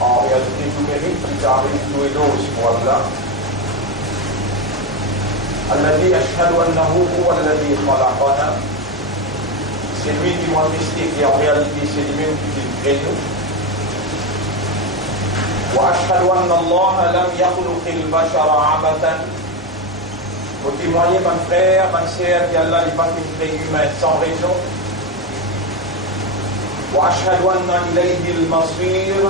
en réalité tout mérite qui arrive tous et deux pour Allah. Alladhi ashhadu annahu huwa alladhi khalaqana. C'est lui qui m'a attesté qu'en réalité c'est lui-même qui crée nous. Wa ashhadu anna Allah lam yakhluq al-bashara abatan. Pour témoigner, mon frère, ma sœur, qu'Allah n'est pas qu'une créé humaine sans raison. Wa ashhadu anna ilayhi al-masir.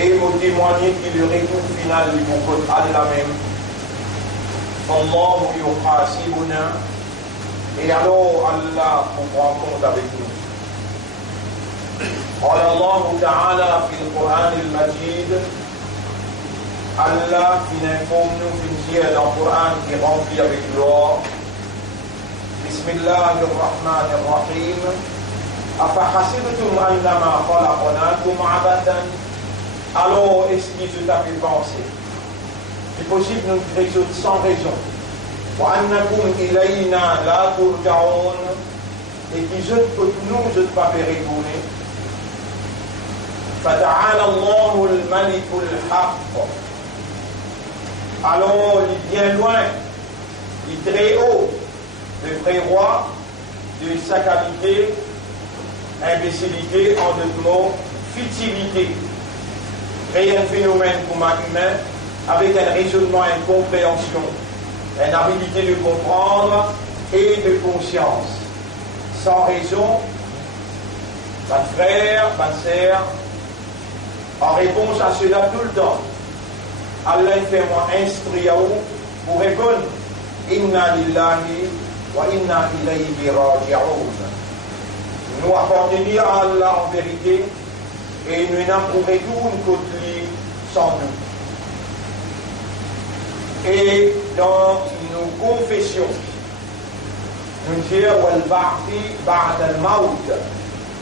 Et pour témoigner qu'il le retour final du bon côté Allah même. Allah yuhasibuna. Et alors Allah prend compte avec nous. قال الله تعالى في القرآن المجيد Allah qui informe nous finit dans le Coran qui est rempli avec gloire. Bismillahirrahmanirrahim. أفحسبتم أنما خلقناكم عبثا. Alors, est-ce que je t'avais pensé? C'est possible de nous créer sans raison. وأنكم إلينا لا ترجعون. Et qui je nous je ne pas retourner. فتعالى الله الملك الحق. Alors, il est bien loin, il est très haut, le vrai roi, de sa qualité, imbécilité, en deux mots, futilité. Créer un phénomène comme un humain avec un raisonnement, une compréhension, une habilité de comprendre et de conscience. Sans raison, ma frère, ma sœur, en réponse à cela tout le temps, Allah fait moi instruire pour répondre Inna lillahi wa inna ilayhi raji'un. Nous appartenons à Allah en vérité et nous n'en pour retourner qu'au-dessus sans doute. Et dans nos confessions, nous disons wal ba'thi ba'da al-maut.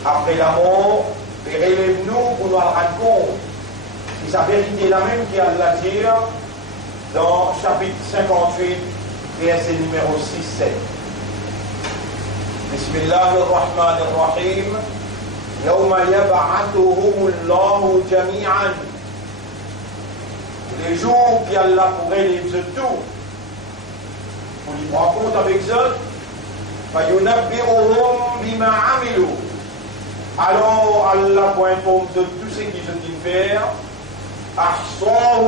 Après la mort, relève-nous pour nous rendre compte. C'est sa vérité la même qui Allah dit dans chapitre 58, verset numéro 6-7. Bismillahirrahmanirrahim. Yawma yab'athuhumullahu jami'an. Les jours qui Allah pourrait les tout. On y prend compte avec ça. Fayunabbi'uhum bima amilu. Alors Allah pour informer de tout ce qu'ils ont fait. Ahsahu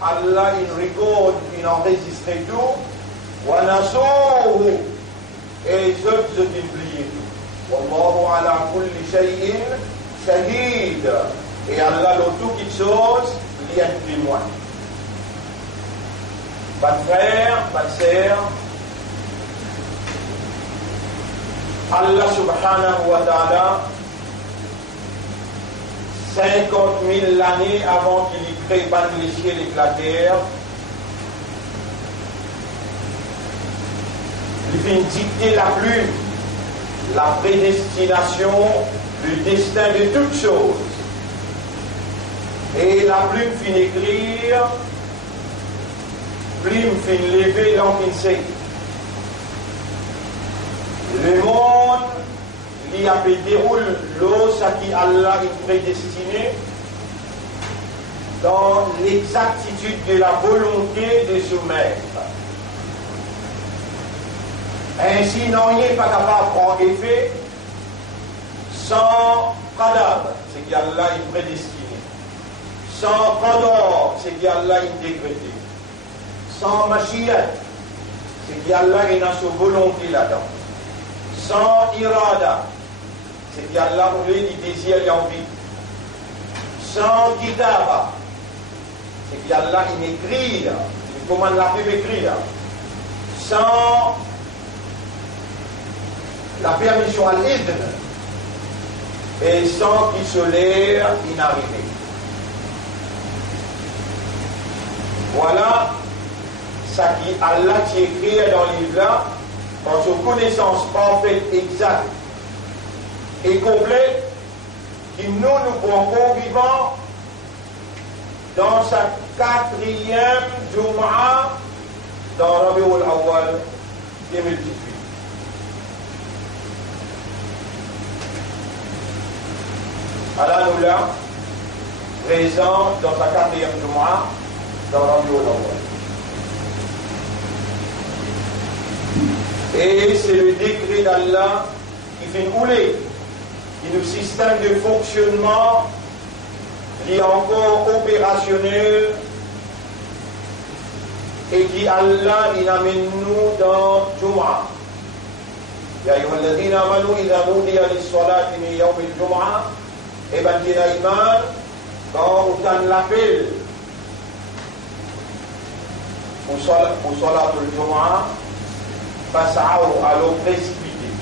Allah il regarde, il enregistre tout. Wa nasuhu. Et ceux qui ont oublié tout. Wallahu ala kulli shay'in shahid. Et Allah dans toutes choses, il y a un témoin. Mon frère, ma sœur, Allah subhanahu wa ta'ala 50 000 années avant qu'il y crée les cieux et la terre, il vient dicter la plume, la prédestination, le destin de toutes choses. Et la plume fin écrire, plume fin lever, l'homme fin sait. Le monde, il a déroule l'eau, ça qui Allah est prédestiné dans l'exactitude de la volonté de soumettre. Ainsi, non, il n'est pas capable de prendre effet sans qadar, c'est qu'Allah est prédestiné. Sans qadar, c'est qu'Allah est décrété. Sans machiyat, c'est qu'Allah est dans sa volonté là-dedans. Sans irada, c'est qu'Allah voulait du désir et envie. Sans kitaba, c'est qu'Allah il écrit, il commande la fait écrire. Sans la permission à l'idne, et sans qu'il se lève inarrivé. Voilà ce qui Allah qui écrit dans le livre là, dans sa connaissance parfaite, exacte et complète, qui nous pouvons vivants dans sa 4e Jum'a dans Rabiul Awwal 2018. Allah nous l'a présent dans sa 4e Jumu'ah dans Rabiul Awwal. Et c'est le décret d'Allah qui fait rouler, qui nous système de fonctionnement qui est encore opérationnel et qui Allah il amène nous dans Jumu'ah. Ya ayyuhalladhina amanu idha nudiya lis-salati min yawm al-jumu'ah, et ben qui est iman quand on donne l'appel pour salatul Jumu'ah, fas'aw, alors précipiter.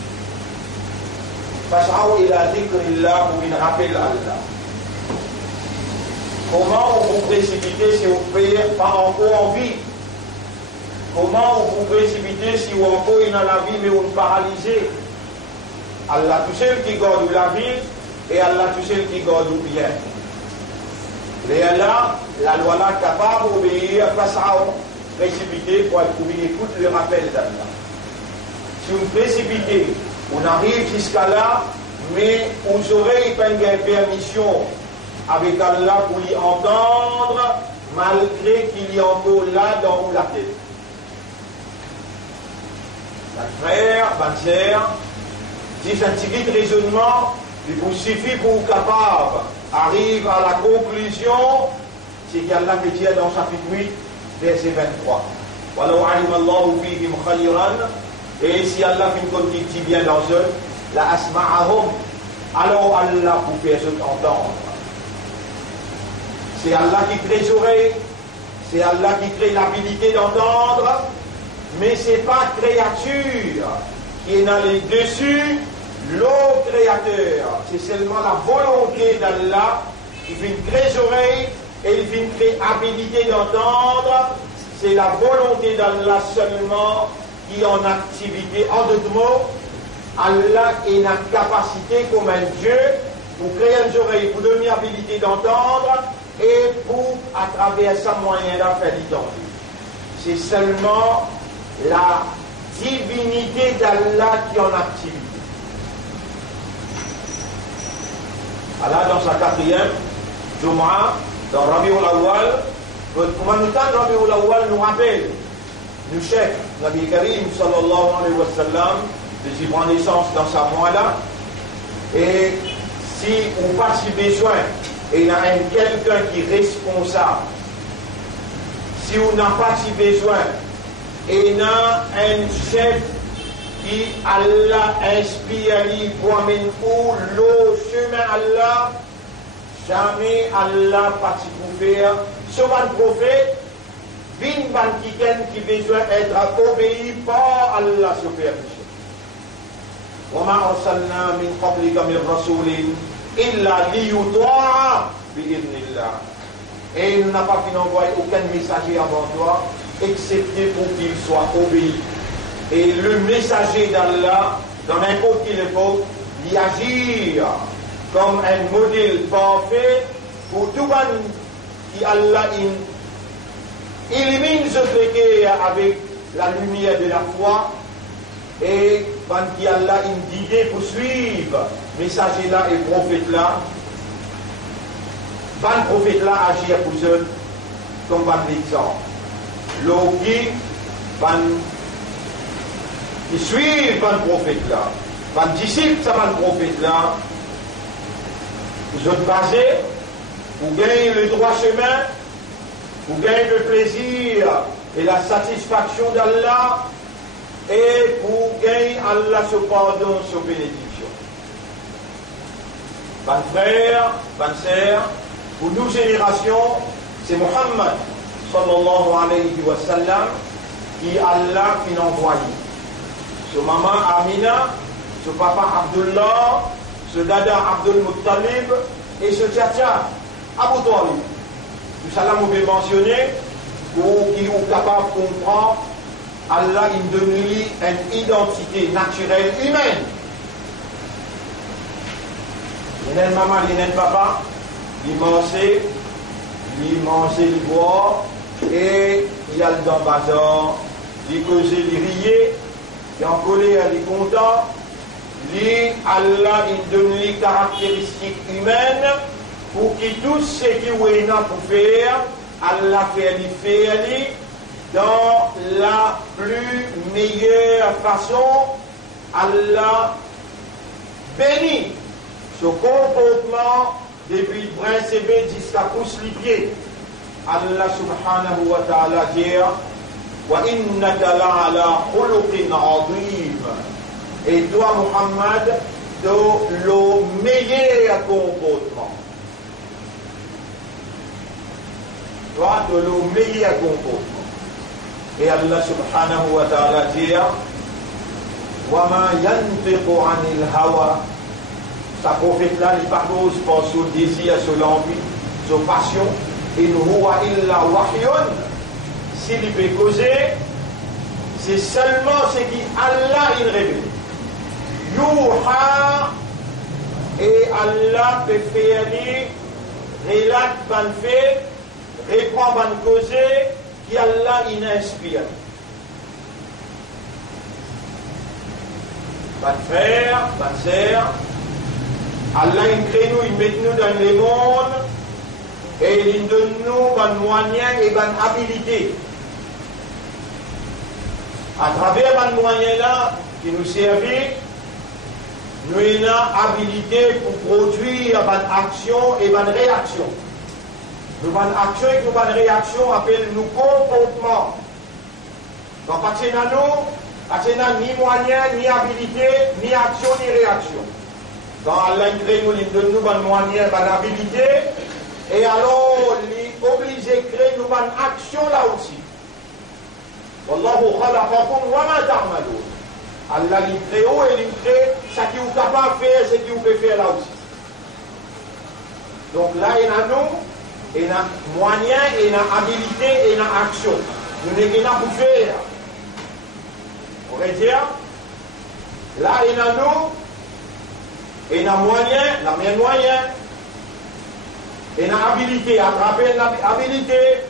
Fas'aw ila dhikrillah, ou une rappel Allah. Comment on vous précipiter si vous n'avez pas encore envie? Comment on vous précipiter si vous encore dans la vie mais vous êtes paralysé? Allah tout seul qui garde la vie et Allah tout seul qui garde le bien. Et Allah, la loi là capable d'obéir face à vous, précipiter pour écouter le rappel d'Allah. Si vous précipitez, on arrive jusqu'à là, mais vous aurez une permission avec Allah pour l'y entendre, malgré qu'il y a encore là dans la tête. Mon frère, ma sœur, si c'est un petit raisonnement, il vous suffit pour vous capable, arrive à la conclusion, c'est qu'Allah me dit dans chapitre 8, verset 23. Et si Allah fait une dit bien dans eux, la asma'ahum, alors Allah vous fait entendre. C'est Allah qui crée les oreilles, c'est Allah qui crée l'habilité d'entendre, mais ce n'est pas créature qui est dans les dessus, le créateur. C'est seulement la volonté d'Allah qui fait créer les oreilles et il fait créer l'habilité d'entendre. C'est la volonté d'Allah seulement qui est en activité. En d'autres mots, Allah est la capacité comme un Dieu pour créer les oreilles, pour donner l'habilité d'entendre et pour, à travers sa moyen de faire l'entendre. C'est seulement la divinité d'Allah qui est en activité. Allah, dans sa 4e Jumu'ah, dans Rabiul Awwal, comment nous temps Rabiul Awwal nous rappelle le chef, Nabi Karim, sallallahu alayhi wa sallam, de s'y prendre naissance dans sa mois-là. Et si on pas si besoin, et il y a quelqu'un qui est responsable, si on n'a pas si besoin, et il y a un chef qui Allah inspire pour amener le chemin Allah, jamais Allah pas si pour faire, sauf un prophète, une ban qui besoin d'être obéi par Allah supervision. وما أرسلنا من قبلك من رسول إلا ليطاع بإذن الله. Et il n'a pas pu envoyer aucun messager avant toi, excepté pour qu'il soit obéi. Et le messager d'Allah, dans n'importe quelle époque, il agit comme un modèle parfait pour tout le monde qui Allah élimine ce péché avec la lumière de la foi et quand Allah guide pour suivre messager là et prophète là, ban prophète là agir pour eux comme ban l'exemple. L'autre qui suivent ban prophète là, ban disciple ça ban prophète là, vous êtes basés pour gagner le droit chemin, pour gagner le plaisir et la satisfaction d'Allah et pour gagner Allah ce pardon, ce bénédiction. Ban frère, ban sœur, pour nous générations, c'est Muhammad sallallahu alayhi wa sallam qui Allah qui l'envoie. Ce maman Amina, ce papa Abdullah, ce dada Abdul Muttalib et ce tchatcha Abu Talib. Tout ça là, on peut mentionner pour qu'ils soient capables de comprendre Allah il donne lui une identité naturelle humaine. Il y a une maman, il y a un papa, il mange, il boit, et il y a le dans le bazar, il cause, il riait, il est en colère, il est content, Allah il donne les caractéristiques humaines pour que tout ce qui est pour faire, Allah fait dans la plus meilleure façon. Allah bénit ce comportement depuis le principe jusqu'à pousse les pieds. Allah subhanahu wa ta'ala dit wa innaka la'ala khuluqin 'azim. Et toi Muhammad de le meilleur comportement. Toi de le meilleur comportement. Et Allah subhanahu wa ta'ala dit wa ma yantiqu 'anil hawa. Sa prophète là, il parle par son désir, son envie, son passion. In huwa illa wahyun. S'il peut causer, c'est seulement ce qui Allah il révèle. Yuha, et Allah peut faire relate ban fait, répond ban causer, qui Allah il inspire. Ban frère, ban sœur, Allah il crée nous, il met nous dans le monde, et il donne nous ban moyens et ban habilité. À travers ban moyens là, qui nous servent, nous avons habilité pour produire une action et une réaction. Nous avons une action et une réaction appelle nous comportement. Donc, parce que nous n'avons ni moyen, ni habilité, ni action, ni réaction. Quand Allah crée nous, il donne nous un moyen, une habilité, et alors il est obligé de créer nous une action là aussi. Wallahu khalaqakum wa ma ta'malun. Allah il crée et il crée ce qui est capable de faire, ce qui peut faire là aussi. Donc là, il y a nous, il y a moyen, il y a habilité, et il y a action. Nous n'avons rien pour faire. On va dire, là, il y a nous, il y a moyen, la même moyen, il y a habilité, attraper l'habilité,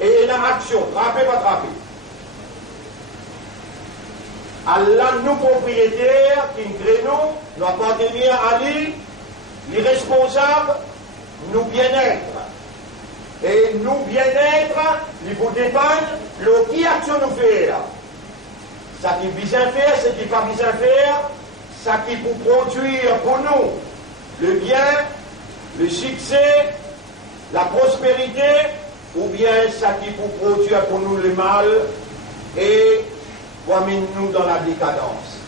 et il y a action, attraper, pas attraper. Allah nous propriétaires qui créent nous appartenir à lui, les responsables, nous bien-être. Et nous bien-être, il faut dépendre de qui action nous faire. Ça qui vient faire, ce qui pas besoin faire, ça qui pour produire pour nous le bien, le succès, la prospérité, ou bien ça qui pour produire pour nous le mal et nous dans la décadence.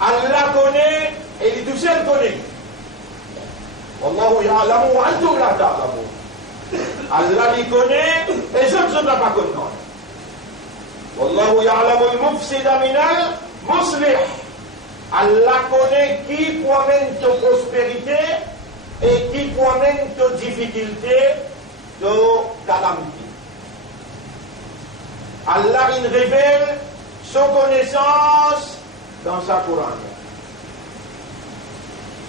Allah connaît et il tout seul connaît. Wallahu ya'lamu wa antum la ta'lamun. Allah il connaît et les autres ne pas connaître. Wallahu ya'lamu al-mufsida min al-muslih. Allah connaît qui promène ta prospérité et qui promène ta difficulté, ta calamité. Allah il révèle son connaissance dans sa Coran.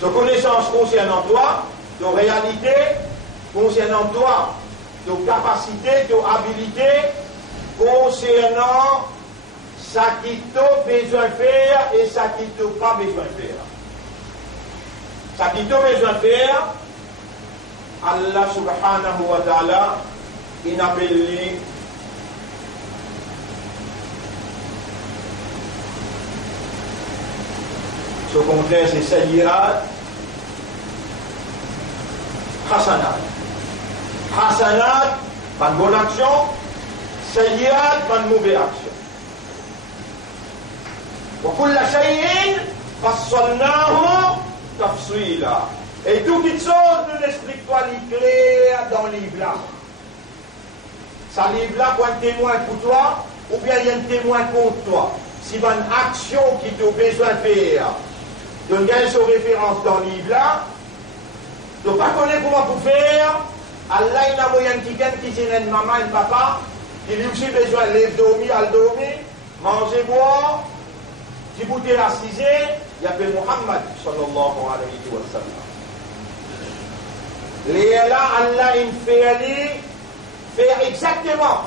Son connaissance concernant toi, ton réalité, concernant toi, ton capacité, ton habilité, concernant ce qui t'a besoin de faire et ce qui t'a pas besoin de faire. Ce qui t'a besoin de faire, Allah subhanahu wa ta'ala, il appelle lui ce contraire, c'est sayyirat, hasanat. Hasanat, pas de bonne action. Sayyirat, pas de mauvaise action. Wa kulla shay'in fassalnahu tafsila. Et tout qui sort de l'esprit toi clair dans le livre là. Ça livre là pour un témoin pour toi, ou bien il y a un témoin contre toi. Si il y a une action qui t'a besoin de faire, de gagner sur référence dans le livre là, de ne pas connaître comment pour faire, Allah il a moyen qui c'est une maman, un papa, il a aussi besoin de lever, dormir, al dormir, manger, boire, si vous êtes assisé, il appelle Muhammad sallallahu alayhi wa sallam. Là, Allah il fait faire exactement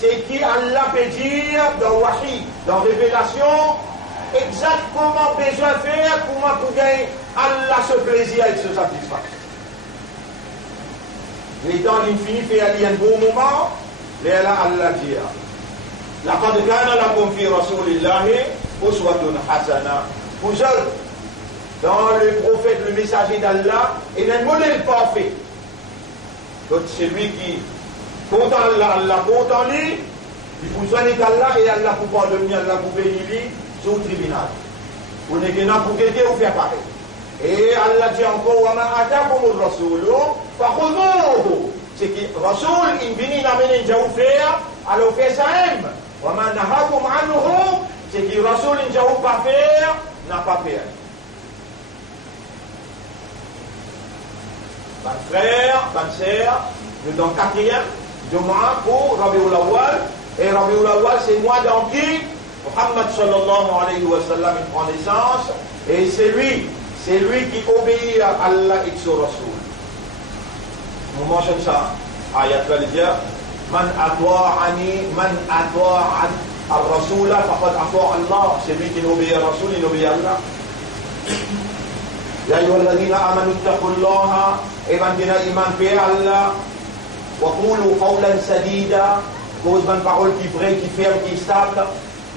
ce qui Allah peut dire dans Wahi, dans Révélation, exactement besoin de faire pour gagner Allah ce plaisir et ce satisfaction. Les temps l'infini fait aller un bon moment, mais Allah dit لقد كان لكم في رسول الله أسوة حسنة. Vous autres, dans le prophète, le messager d'Allah, il est un modèle parfait. Donc c'est lui qui compte en Allah, Allah compte en lui, il faut soigner Allah et Allah pour pardonner, Allah pour bénir lui sur le tribunal. Vous n'êtes qu'un pour quitter ou faire pareil. Et Allah dit encore وَمَا أَتَاكُمُ الرَّسُولُ فَخُذُوهُ. C'est que Rasoul, il vient d'amener un faire, alors fait ça aime. وَمَا نَهَاكُمْ عَنْهُ. C'est que Rasoul, il ne pas faire, n'a pas fait. Ban frère, ban sœur, nous dans quatrième, Jumu'ah pour Rabiul Awwal. Et Rabiul Awwal, c'est moi dans qui Muhammad sallallahu alayhi wa sallam il prend naissance. Et c'est lui qui obéit à Allah et son Rasoul. Nous mentionnons ça. Ayat al-Jah. Man atwa'ani, man atwa'an al-Rasoul, faqad atwa' Allah. C'est lui qui obéit à Rasoul, il obéit à Allah. يا أيها الذين آمنوا اتقوا الله إيمان بنا إيمان في الله وقولوا قولا سديدا cause d'une parole qui vraie, qui ferme, qui stable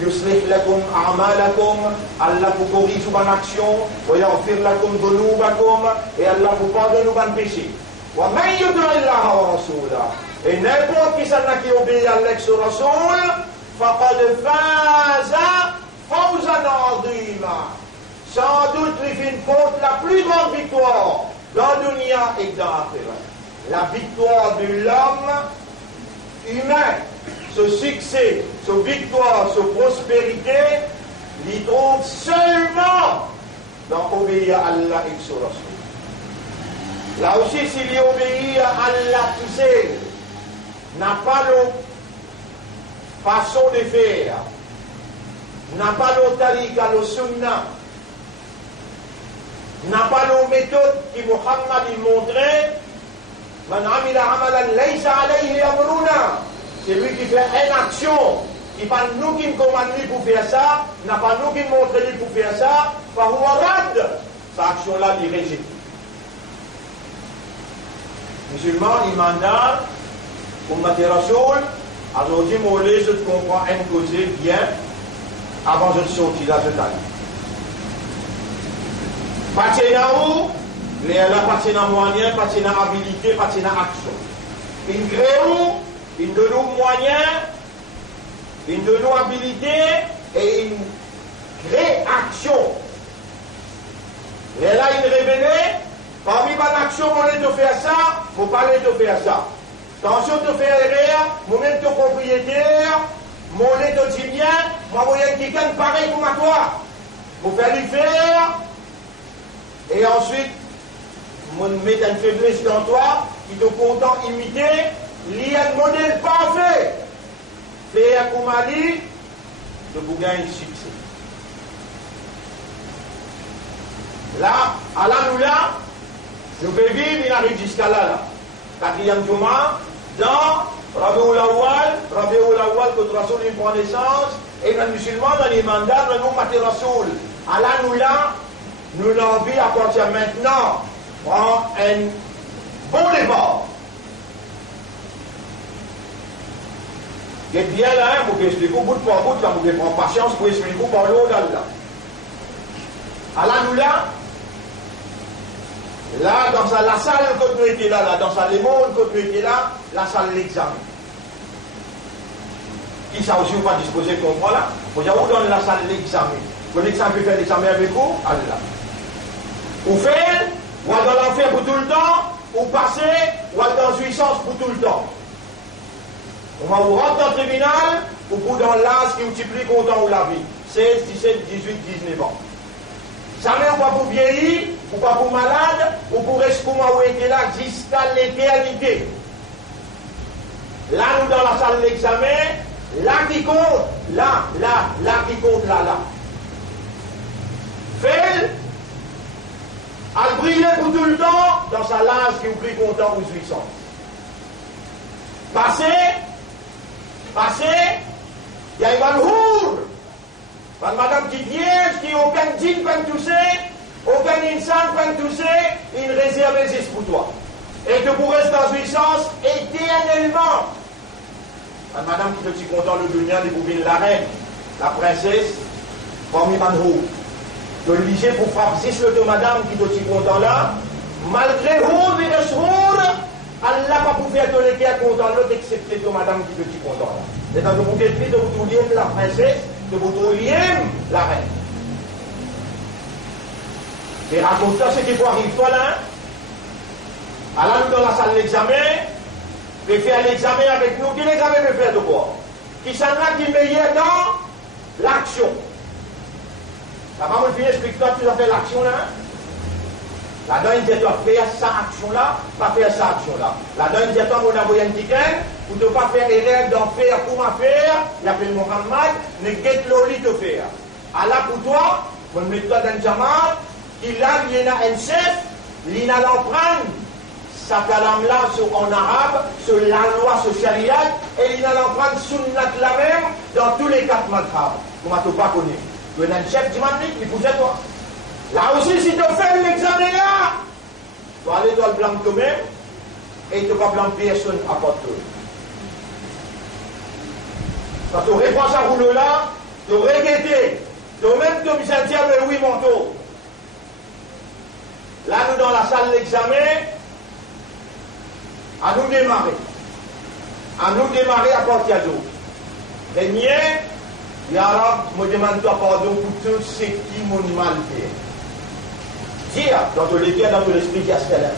يصلح لكم أعمالكم Allah vous corrige vos actions ويغفر لكم ذنوبكم et Allah vous pardonne vos péchés ومن يطع الله ورسوله et n'importe qui s'en a qui obéit à Allah et son Rasoul فقد فاز فوزا عظيما. Sans doute, il fait une faute, la plus grande victoire dans le dunya et dans l'akhirat. La victoire de l'homme humain, ce succès, ce victoire, ce prospérité, il trouve seulement dans obéir à Allah et son Rasoul. Là aussi, s'il y obéit à Allah tout seul, n'a pas l'autre façon de faire, n'a pas l'autre tariqa, le sunnah, n'a pas nos méthodes que Muhammad il montrait. Man amila amalan laysa alayhi amruna. C'est lui qui fait une action, qui pas nous qui me commande lui pour faire ça, n'a pas nous qui me montre lui pour faire ça, par où rad. Cette action-là, il rejette. Musulman, il mandat, pour mater Rasoul, alors dit, moi, je comprends un côté bien, avant de sortir là, je t'aille. Patina où la patina moyen, patina habilité, patina action. Une gréou, une de nous moyen, une de nous habilité et une réaction. Et là, une révélée, parmi ma action, mon est de faire ça, vous parlez de faire ça. Attention de faire rien, mon est de propriétaire, mon est de dit bien, moi, vous voyez quelqu'un pareil comme à toi. Vous faites lui faire. Et ensuite, on met une faiblesse dans toi, qui te content imiter, il y a un modèle parfait. Faire comme Ali, de vous gagner succès. Là, à la nous là, nous pouvons vivre, il arrive jusqu'à là. Quatrième Jumu'ah, dans Rabiul Awwal, quand Rasoul prend naissance, et les musulmans, dans les mandats, le nom de Rasoul. À la nous là, nous l'envie à partir maintenant prend un bon départ. Et bien là, vous expliquez bout par bout, vous devez prendre patience pour expliquer par l'eau d'Allah. Allah nous là, dans la salle que nous étions là, dans sa monde que nous étions là, la salle de l'examen. Qui ça aussi, vous pas disposer de comprendre là? Vous avez dans la salle de l'examen. Vous avez fait l'examen avec vous? Allah. Ou faire, ou dans l'enfer pour tout le temps, ou passer, ou dans jouissance pour tout le temps. On va vous rentrer dans le tribunal, ou pour dans l'âge qui multiplie content ou la vie. 16, 17, 18, 19 ans. Jamais ou pas pour vieillir, ou pas pour malade, ou pour rester pour moi où était là jusqu'à l'éternité. Là, nous dans la salle d'examen, là qui compte, là qui compte, là. Fais à briller pour tout le temps dans sa lance qui oublie content ou jouissance. Passez, il y a une valhour. Madame qui vierge, qui aucun djinn peut toucher, aucun insan peut toucher, il réserve juste pour toi. Et que pour rester en jouissance éternellement. Madame qui te dit content le dunya, de Boubine, la reine, la princesse, parmi Manhou. De l'obligé pour frapper juste le madame qui te dit content là, malgré Houd et le Shroud, Allah va pouvoir donner qui est content l'autre, excepté ton madame qui te dit content là. C'est dans le bouquet de vous trouviez la princesse, de vous trouviez la reine. Et raconte-toi ce qui peut arriver, toi là. Alors nous dans la salle d'examen, de faire l'examen avec nous. Qui l'examen peut faire de quoi? Qui s'en a qui est meilleur dans l'action. Ça va me faire expliquer-toi, tu as fait l'action là. Là-dedans, il dit, tu dois faire ça action-là, pas faire ça action-là. Là-dedans, il dit, toi, mon avoyant ticket, ou ne pas faire erreur d'en faire pour en faire, il appelle Mohammed, ne guette l'oli de faire. Allah pour toi, on met toi dans le jamal, il a, il y a un chef, il a l'empreinte, sa kalam-là en arabe, sur la loi, sur Shariat, et il a l'empreinte sunnat la même dans tous les quatre madhab. Vous ne m'avez pas connu. Tu es un chef du mandit, il pousse toi. Là aussi, si tu fais l'examen là, tu vas aller dans le blanc toi-même et tu ne vas pas blanc personne à part toi. Quand tu réponds à ce rouleau là, tu regrettes, tu même te sentir le oui manteau. Là, nous dans la salle d'examen, à nous démarrer. À nous démarrer à partir d'où? Premier, Ya Rab, me demande-toi pardon pour tout ce qui m'ont mal fait. Dire, dans tous les cas, dans tout l'esprit, qui a ce qu'elle a.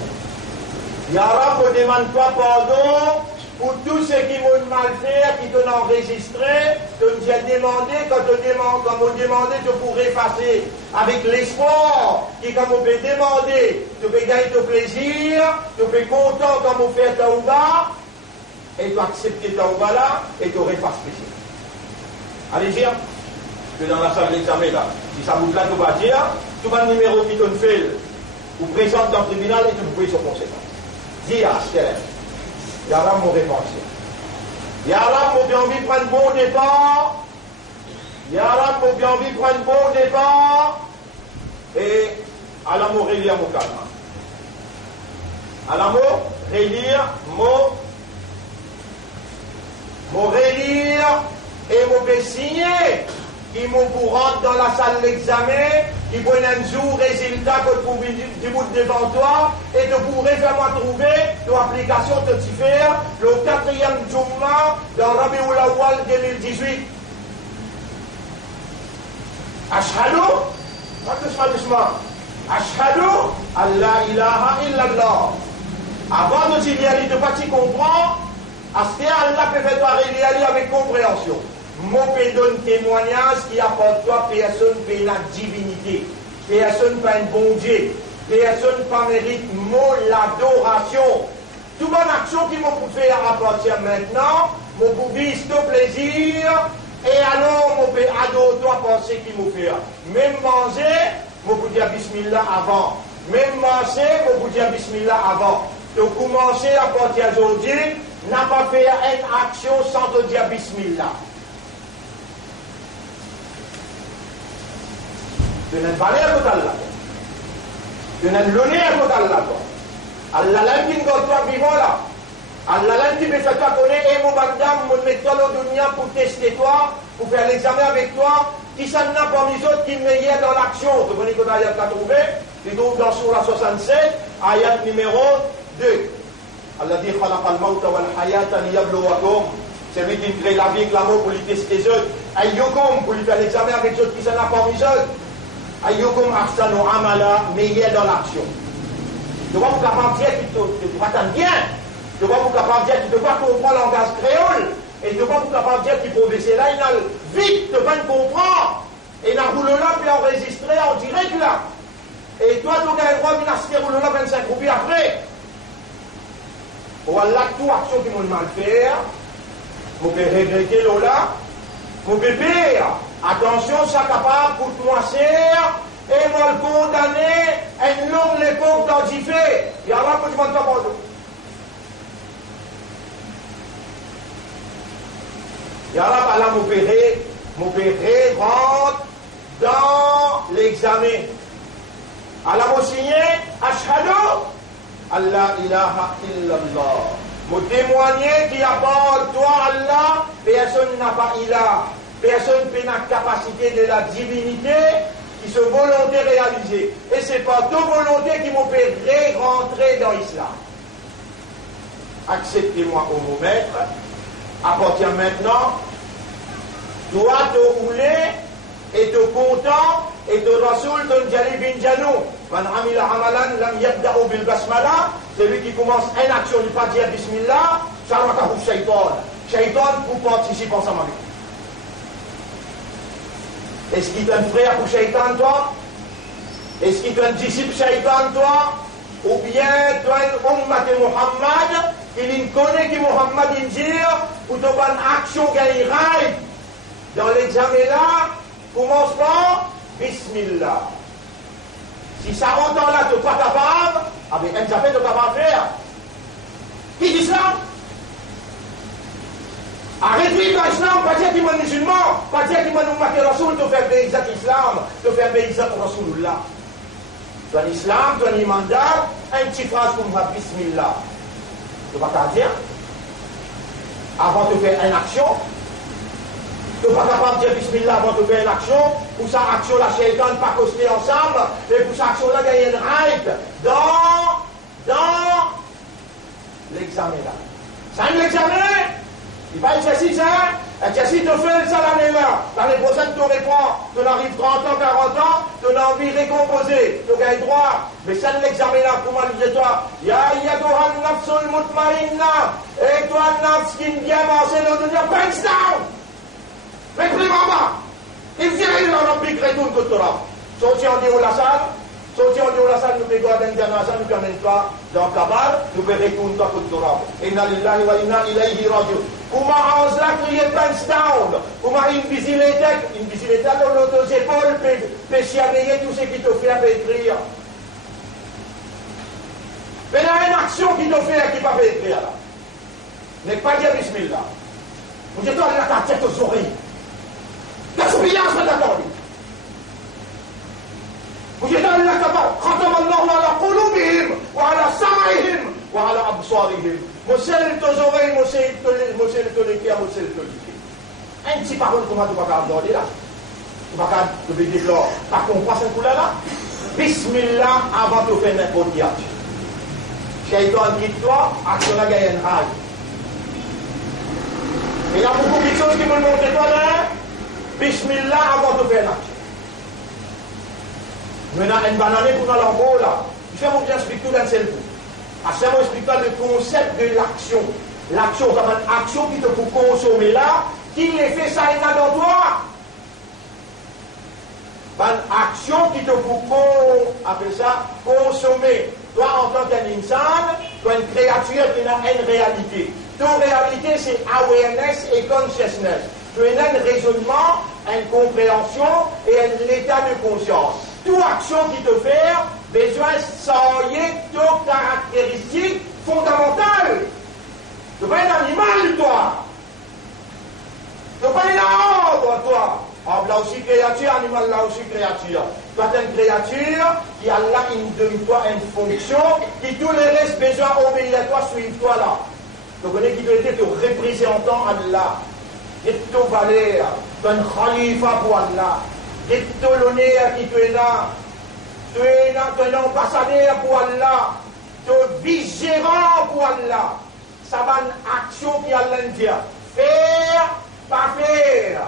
Ya Rab, me demande-toi pardon pour tout ce qui m'ont mal fait, qui t'ont enregistré, que j'ai demandé, quand on demandé, tu pourrais effacer avec l'espoir, qui comme on peut demander, tu peux gagner ton plaisir, tu peux content comme on fait Taouba, et tu acceptes Taouba là, et tu aurais pas plaisir. Allez dire que dans la salle d'examen là, si ça vous plaît, tu vas dire, tu vas le numéro qui te fait, ou présente dans le tribunal et tu pouvez sur conséquence. Dis à ce qu'elle Ya Rab, mon réponse. Ya Rab, mon bien envie de prendre un bon départ. Ya Rab, mon bien envie de prendre un bon départ. Et à l'amour, relire mon calme. À l'amour, relire mon relire et mon signer. Qui m'ont pour rentrer dans la salle d'examen, qui prennent un jour résultat que tu trouves du bout devant toi, et tu pourrais faire moi trouver ton application de faire le 4e Jumma dans Rabiul Awwal 2018. Ashhadu, Ashhadu, Allah ilaha illallah. Avant de dire, il ne pas t'y comprendre, à ce que Allah peut faire toi réaliser avec compréhension. Mon peut donner témoignage qui apporte toi, personne peut la divinité, personne pas un bon Dieu, personne pas mérite mon l'adoration. Toute bonne action qui m'ont faire appartient maintenant, mon peut vivre ton plaisir, et alors mon peut adorer toi penser qui m'ont fait. Même manger, mon peut dire bismillah avant. Même manger, mon peut dire bismillah avant. Donc commencer à partir d'aujourd'hui, n'a pas fait une action sans te dire bismillah. Tu n'as pas l'air de Allah. Tu n'as l'honneur à côté d'Allah. Allah l'a dit que toi vivant là. Allah l'a dit que tu faire connaître et mon bandam, mon méthode au dunya pour tester toi, pour faire l'examen avec toi. Qui s'en a parmi les autres qui est meilleur dans l'action. Tu connais que l'ayat qu'a trouvé. Tu trouves dans Surah 67, ayat numéro 2. Allah dit khalaqa al-mawta wal hayata liyabluwakum. C'est lui qui crée la vie et la mort pour lui tester les autres. Ayyukum pour lui faire l'examen avec les autres qui s'en a parmi les autres. Ayyukum ahsanu amala, meilleur dans l'action. Tu vois, vous capable de dire que tu vas t'en bien. Tu vois, vous capable de dire que tu ne peux pas comprendre le langage créole. Et tu vois, vous capable de dire qu'il faut baisser là, il a vite, tu vas comprendre. Et il a roulé là, puis enregistré en direct là. Et toi, tu as le droit de venir roulé là 25 roupies après. Ou Allah, toute action qui m'ont mal faire, vous pouvez regretter là, vous pouvez pire. Attention, ça capable pour moi serre et moi le condamner à une longue époque dans d'y fait. Il y a là pour tu m'en pas pardon. Il y a là par là m'opérer, rentre dans l'examen. Allah m'a signé, Ashhadu Allah ilaha illallah. M'a témoigné qu'il n'y a pas toi Allah, personne n'a pas ilah. Personne n'a la capacité de la divinité qui se volonté réalisée. Et ce n'est pas deux volontés qui m'ont fait rentrer dans l'islam. Acceptez-moi au mot maître. À partir de maintenant, toi te rouler et te content et te rasoul te njali bin janou. Man amila amalan lam yabda'u bil basmala. Celui qui commence une action, il ne pas dire bismillah, ça va t'avoir shaitan. Shaitan pour participer ensemble avec. Est-ce qu'il est un frère pour shaitan toi? Est-ce qu'il est un disciple shaitan toi? Ou bien toi un ummat de Muhammad qui connaît que Muhammad dit ou tu as une action qui est dans l'examen là, commence par bismillah. Si ça rentre là, tu n'es pas capable, avec un examen tu n'es pas faire. Qui dit ça? Arrête-lui dans l'islam, pas dire qu'il est musulman, pas dire qu'il est un rasoul, tu fais béizat l'islam, tu fais béizat rasoulullah. Dans l'islam, dans l'imandat, un petit phrase comme ça, bismillah. Tu ne vas pas dire. Avant de faire une action, tu n'es pas capable de dire bismillah avant de faire une action. Pour sa action, la shaitan pas costé ensemble, et pour sa action, là, il y a une règle dans l'examen là. Ça y est, l'examen. Il va exercice, hein? Exercice de faire ça l'année-là. L'année prochaine, tu réponds. Tu arrives 30 ans, 40 ans, tu as envie de récomposer. Tu gagnes droit. Mais ça, l'examen-là, comment dis-toi? Ya yadohan nafsul mutmainna. Et toi, nafs qui vient avancer dans le dunya, bench down. Mais plus maman. Il vient dans le pic, retourne que tu auras. Sorti en déo la salle. Sorti en déo la salle, nous payons à l'international, nous ne pas dans le cabal, nous payons retourner que tu auras. Inna lillahi wa inna ilayhi raji'un. Comment on s'la crié bench down? Comment invisibilité dans l'autre épaules, péchianer tout ce qui te fait écrire. Mais il y a une action qui te fait qui ne va pas écrire là. N'est pas dire bismillah. Vous êtes allé à ta tête aux oreilles. La surveillance est d'accord. Vous êtes allé à ta tête. Khatama Allahu ala qulubihim wa ala sam'ihim wa ala absarihim. Mosel tes oreilles, mosel tes cœurs, mosel tes yeux. Un petit parole comment tu vas aborder là. Tu vas te dire là. Par contre, passe un coup là. Bismillah avant de faire n'importe quoi. Shaitan quitte toi, action la gagne un rail. Il y a beaucoup de choses qui me montrent toi là. Bismillah avant de faire l'action. Maintenant, une banane pour dans l'embout là. Je vais vous expliquer tout d'un seul coup. À ce moment, explique le concept de l'action. L'action, comme une action qui te faut consommer là, qui fait ça et là dans toi. Une action qui te faut appeler ça consommer. Toi, en tant qu'un insan, toi, une créature qui a une réalité. Ton réalité, c'est awareness et consciousness. Tu as un raisonnement, une compréhension et un état de conscience. Toute action qui te fait besoin de savoir tes caractéristiques fondamentales. Tu n'es pas un animal, toi. Tu n'es pas un homme, toi. Alors, là aussi créature, animal là aussi créature. Toi, tu es une créature qui a là toi une fonction, qui tous les restes besoin d'obéir à toi, suivre toi là. Tu connais qui doit être représentant Allah. Tu es ton valet, tu es un khalifa pour Allah. Tu es ton honneur qui est là. Tu es un ambassadeur pour Allah. Tu es vigérant pour Allah. Ça va une action qui a l'Indien. Faire, pas faire.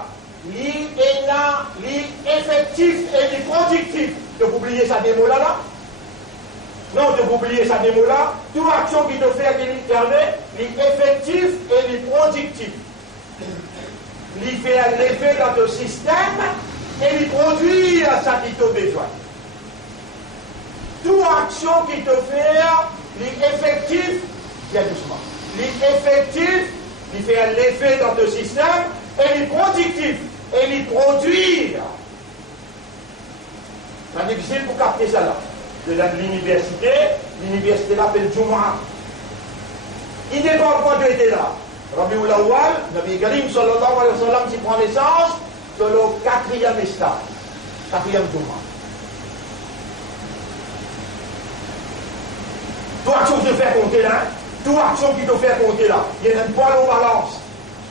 L'effectif et l'effectif. Tu peux oublier ça démo là, là? Non, tu peux oublier ça démo là. Toute action qui te fait l'effectif et l'effectif. Il fait l'effet dans ton système et il produit ça qui t'a besoin. Toute action qui te fait l'effectif, bien doucement. L'effectif, il fait l'effet dans ton système et il productif et il produit. C'est difficile pour capter ça là. De l'université l'appelle Jumu'ah. Il n'est pas encore été là. Rabiul Awwal, Nabi Karim sallallahu alayhi wa sallam, s'y prend naissance sur le 4e stade. Quatrième tour. Toute action qui te fait compter là, toute action qui te fait compter là, il y a une poids en balance.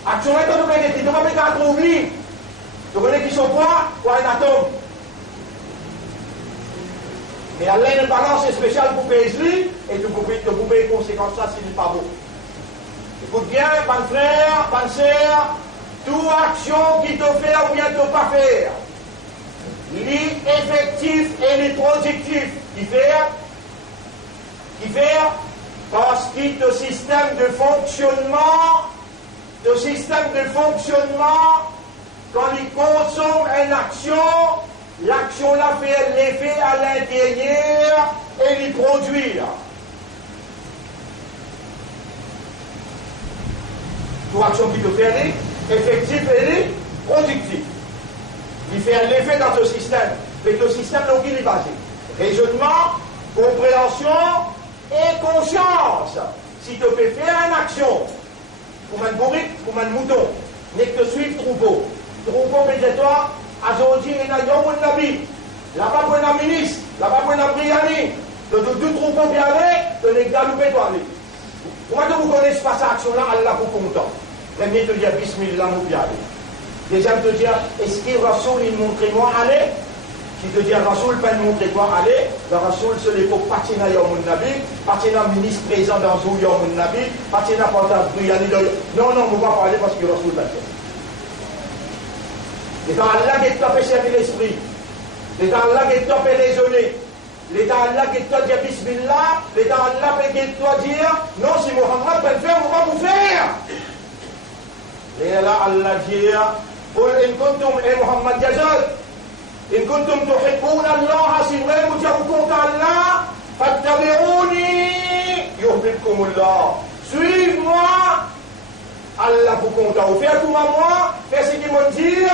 Action là, tu ne peux pas mettre un oubli. Tu connais qui sont poids ou un atome. Mais elle a une balance spéciale pour payer et tu peux payer les conséquences ça s'il n'est pas beau. Écoute bien, bonne frère, bonne sœur, toute action qui te fait ou bien te pas faire, l'effectif et les productifs qui fait parce que le système de fonctionnement, quand il consomme une action, l'action la fait l'effet à l'intérieur et l'y produire. Toute action qui te fait effectif et productif. Il fait l'effet dans ce système. Mais le système, donc, il est basé. Raisonnement, compréhension et conscience. Si tu peux faire une action, comme un bourrique, comme un mouton, mais que te suive troupeau. Troupeau, dis-toi, aujourd'hui, il y a un nabi. Là-bas, pour un ministre, là-bas, pour un briani. De tout troupeau bien aller, de les galoper toi aller. Comment vous connaissez pas cette action-là, Allah pour content. Premier te dire Bismillah, nous bien aller. Deuxième te dire, est-ce que Rasoul, il montre-moi aller? Si te dire Rasoul, pas montre-moi aller, le Rasoul, c'est l'époque patina Yamoun Nabi, patina ministre présent dans Zou Yamoun Nabi, patina portable briani. Non, on ne va pas parler parce que Rasoul va faire. Et dans Allah qui est tapé servir l'esprit, et dans Allah qui est tapé raisonner, et dans Allah qui est tapé dire Bismillah, et dans Allah qui est tapé dire non, si Mohammed peut le faire, on va vous faire. Et là, Allah dit قل إن كنتم محمد جزل إن كنتم تحبون الله سيبغي مجابكم الله فاتبعوني يحببكم الله. Suivez-moi, Allah vous compte. Faites comme moi, faites ce qu'il me dit,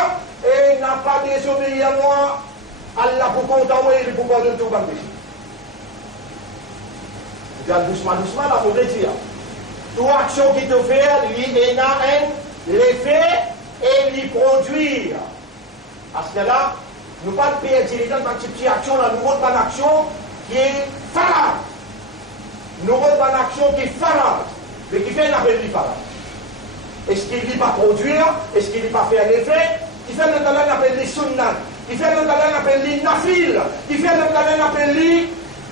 et n'a pas désobéi à moi. Allah vous compte, et il vous pardonne tout le péché. Regarde doucement, doucement, là, il faut dire. Toute action qui te fait, il y a l'effet et l'y produire. À ce là, nous pas de payer diligence dans une petite action, là, nous avons une action qui est farade. Nous avons une action qui est farade, mais qui fait un appel de farade. Est-ce qu'il ne dit pas produire? Est-ce qu'il ne dit pas faire l'effet? Il fait le talent appel les sunnat, il fait le talent appel les nafil, il fait le talent appel les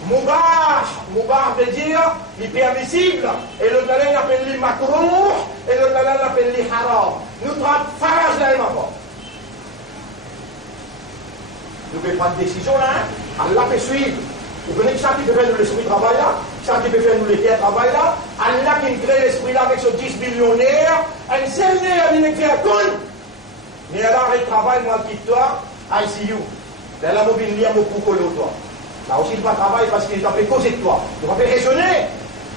mubah. Mubah veut dire l'impermissible, et le talent appel les makrouh, et le talent appel les haram. Nous traitons farage là et ma porte. Nous devons prendre une décision là, Allah peut suivre. Vous connaissez ça qui peut faire nous l'esprit travail là, ça qui peut faire nous les terres travail là, Allah qui crée l'esprit là avec ce 10 millionnaires, un seul nez à l'inécrire tout. Mais elle a un travail, moi, quitte-toi, ICU. Elle a mobilisé mon pouco toi. Là aussi, il va travailler parce qu'il t'a fait causer de toi. Tu vas faire raisonner.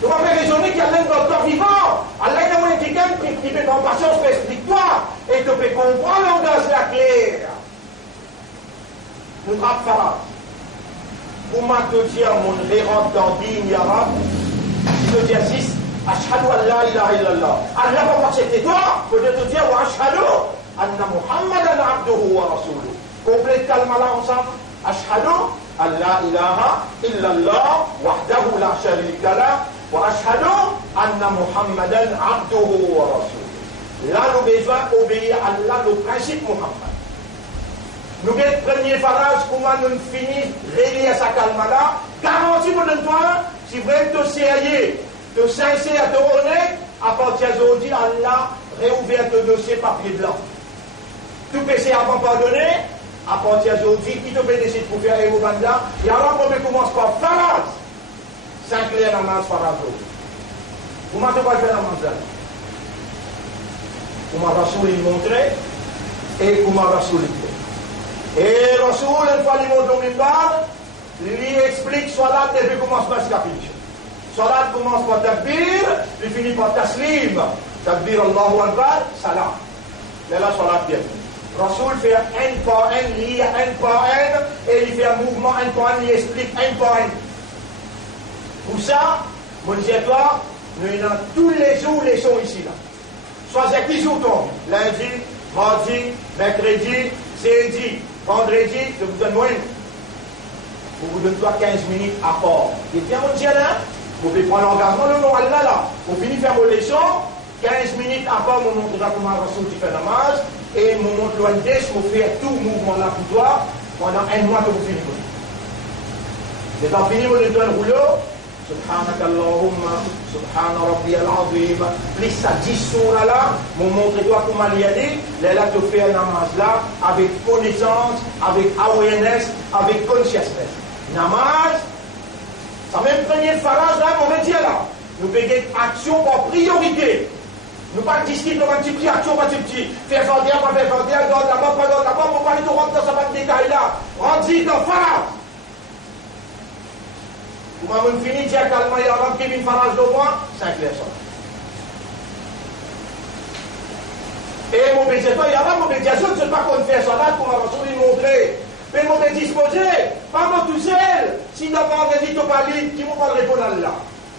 Tu vas faire raisonner qu'il y a un docteur vivant. Allah a un quelqu'un qui fait en patience, explique-toi. Et tu peux comprendre le langage la claire. Nous trappons ça. Pour moi, te dire, mon rentre dans digne arabe, je te dis, assiste, Ashhadu an la ilaha illallah. Allah va accepter toi, pour te dire, wa ashhadu anna Muhammadan abduhu wa rasuluh. Complète calme là ensemble. Ashhadu an la ilaha illallah wahdahu la sharika lah wa ashhadu anna Muhammadan abduhu wa rasuluh. Là, nous besoin obéir à Allah, le principe Muhammad. Nous avons le premier phrase, comment nous finissons relié à sa calme là. Garantie pour toi, si vraiment tu es sérieux, tu es sincère, tu es honnête, à partir d'aujourd'hui, Allah réouvert ton dossier papier blanc. Tout péché avant pardonné, à partir d'aujourd'hui, qui te peut décider pour faire un moment là, et alors on commence par phrase. 5 clairs dans ma phrase. Comment tu vas faire la manche là? Comment Rasoul il montrait et comment Rasoul il fait. Et Rasoul, une fois qu'il monte au mimbar, lui explique Salat depuis commencement ce chapitre. Salat commence par Takbir, il finit par Taslim. Takbir Allahu Akbar, Salam. Mais là, Salat bien. Rasoul fait un par un, lit un par un, et il fait un mouvement un par un, il explique un par un. Pour ça, mon toi, nous avons tous les jours les sons ici là. Soit qui joue ton lundi, mardi, mercredi, jeudi. vendredi, je vous donne moins. Je vous donne 15 minutes à part. Et bien, mon Dieu, là, vous pouvez prendre l'engagement, le nom Allah là. Vous finissez faire vos leçons, 15 minutes à part, vous montrez comment Rasoul tu fais namaz, et vous montrez loin de vous faites tout mouvement là pour toi, pendant un mois que vous finissez. Vous êtes en fini, vous êtes dans le rouleau. Subhanak Allahumma, Subhana Rabbi al-Azim. Plus ça 10 sourates là, vous montrez-toi comment il y a dit, là tu fais un namaz là, avec connaissance, avec awareness, avec consciousness. Namaz, ça même premier phrase là, on va dire là. Nous payons action par priorité. Nous pas discuter dans un petit petit action, un petit petit. Faire faire, pas faire faire, dans là-bas, pas dans là-bas, pour pas aller rentrer dans ce détail là. Rentre dans phrase. Vous m'avez fini, dire calmement, il y a un qui vient phrase de moi, 5 leçons. Et mon médiateur, il y a mon médiation, je ne sais pas qu'on fait ça là, pour m'avancer, lui montrer. Mais mon disposé, pas moi tout seul. Si n'a pas dit au palais, qui m'ont pas répondre là.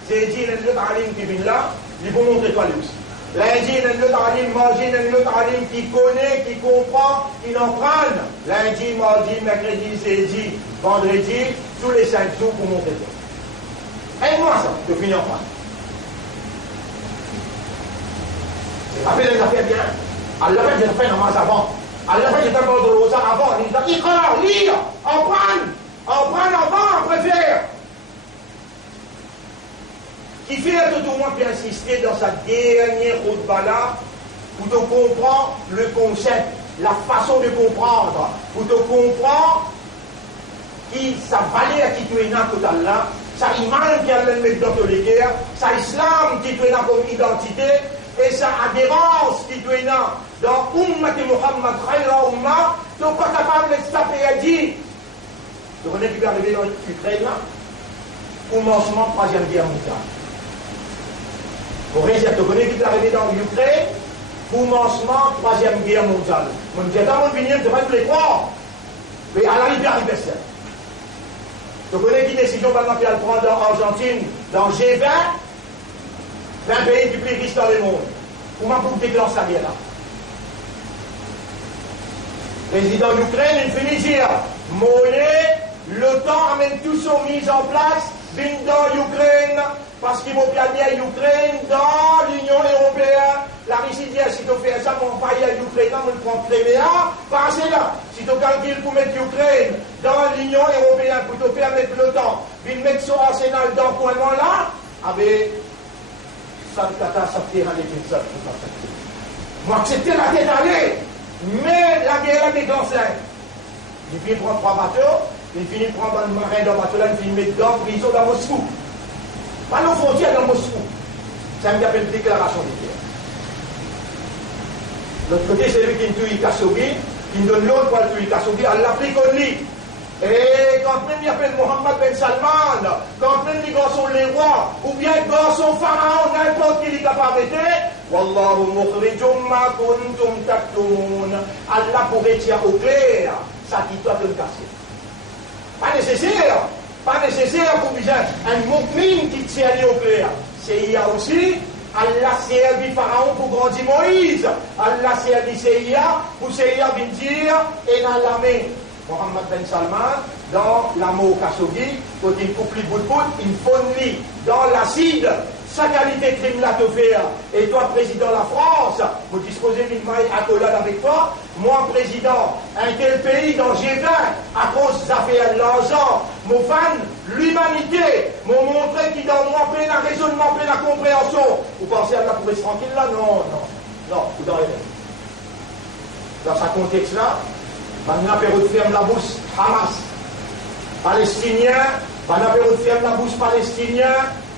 J'ai dit, le talim qui vient là, il faut montrer toi lui aussi. Lundi, le talim, mardi, le talim qui connaît, qui comprend, qui en prend. Lundi, mardi, mercredi, jeudi, vendredi, tous les 5 jours pour montrer toi. Aide-moi ça, je finis en fin. Après, les affaires bien. Allah fait, j'ai fait namaz avant. Allah fait, j'ai fait un peu de rosa avant. Il dit, Iqra, lire, en prendre avant, après faire. Qui fait tout au moins bien insister dans sa dernière khutbah là, pour te comprendre le concept, la façon de comprendre, pour te comprendre qui ça valait à qui tu es là tout à l'heure, ça imam qui a le mettre dans les guerres, ça islam qui tu es là comme identité, et sa adhérence qui tu es là dans Ummat Muhammad Khayra Umma, tu n'es pas capable de se taper à dire. Tu connais qui peut arriver dans l'Ukraine là, commencement de la 3e guerre mondiale. Pour réserve, tu connais qui peut arriver dans l'Ukraine, commencement de la 3e guerre mondiale. Mon Dieu, dans mon vignoble, tu vas te les croire. Mais à l'arrivée, arrive ça. Tu connais qui décision maintenant qu'elle prend dans l'Argentine, dans G20, 20 pays du plus riches dans le monde. Comment vous déclencher la guerre là? Président d'Ukraine, il finit de dire, monnaie, l'OTAN amène tout son mise en place, viens dans l'Ukraine, parce qu'il vont bien à l'Ukraine, dans l'Union européenne. La Russie dit, si tu fais ça, mon pays à l'Ukraine, on le prend Crimea, passez là. Si tu calcules pour mettre l'Ukraine dans l'Union européenne, pour te faire mettre l'OTAN, viens mettre son arsenal dans le coin là, avec ça de kata, ça fait aller comme ça. Moi, accepter la tête aller, mais la guerre a déclenché. Il finit prendre 3 bateaux, il finit prendre un marin dans le bateau là, il finit mettre dans prison dans Moscou. Pas nos frontières dans Moscou. Ça me appelle déclaration de guerre. L'autre côté, c'est lui qui me tue Khashoggi, qui me donne l'autre pour le tuer Khashoggi, à l'Afrique au lit. Et quand même il appelle Mohammed Ben Salman, quand même il garçon les rois, ou bien garçon pharaon, n'importe qui est capable d'être, Wallahu mukhrijum ma kuntum taktumun. Allah pourrait dire au clair, ça qui doit te le casser. Pas nécessaire. Pas nécessaire pour un mu'min qui tient au clair. C'est il y a aussi, Allah servi Pharaon pour grandir Moïse. Allah servi CIA pour CIA venir dire, et dans l'armée, Mohammed Ben Salman, dans l'amour Khashoggi, quand il coupe les bouts de poudre, il fonde lui dans l'acide. Sa qualité crime là te faire. Et toi, président de la France, vous disposez d'une maille accolade avec toi. Moi, président, un tel pays dans G20, à cause des affaires de l'argent, mon fan, l'humanité, m'ont montré qu'il dans moi plein de raisonnement, plein de compréhension. Vous pensez à la pour être tranquille là? Non, vous dans dans ce contexte-là, maintenant, on ferme la bouche Hamas, Palestinien, on ferme la bouche Palestinien.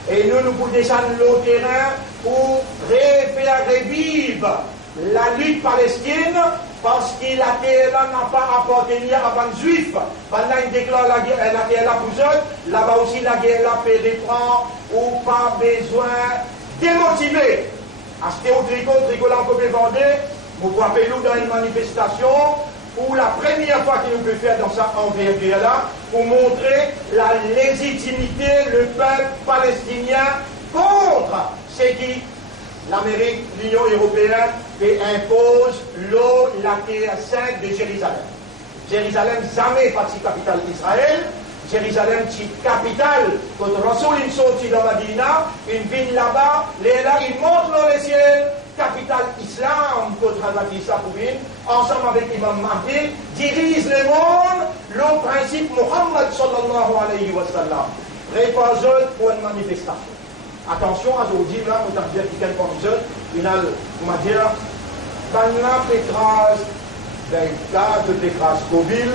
Et nous pouvons descendre le terrain pour faire revivre la lutte palestine parce que la terre là n'a pas appartenu à un juif. Pendant qu'il déclare la guerre, la terre là pour eux, là-bas aussi la guerre là peut reprendre ou pas besoin démotiver. Acheter au tricot là on peut vendre. Vous voyez nous dans une manifestation pour la première fois que nous pouvons faire dans sa envergure-là, pour montrer la légitimité, le peuple palestinien contre ce qui l'Amérique, l'Union européenne, impose l'eau, la terre sainte de Jérusalem. Jérusalem jamais pas de capitale d'Israël. Jérusalem, c'est capitale. Quand Rasoul il sortit dans Madina, une ville là-bas, là, il monte dans le ciel, capitale islam, quand Hazrat pour une, ensemble avec Imam Mahdi, dirige le monde, le principe Muhammad sallallahu alayhi wa sallam. Reposez pour une manifestation. Attention, aujourd'hui, là, on a dit quelqu'un comme ça, il a, on va dire, dans la pétrage, d'un cas de pétrage Covid,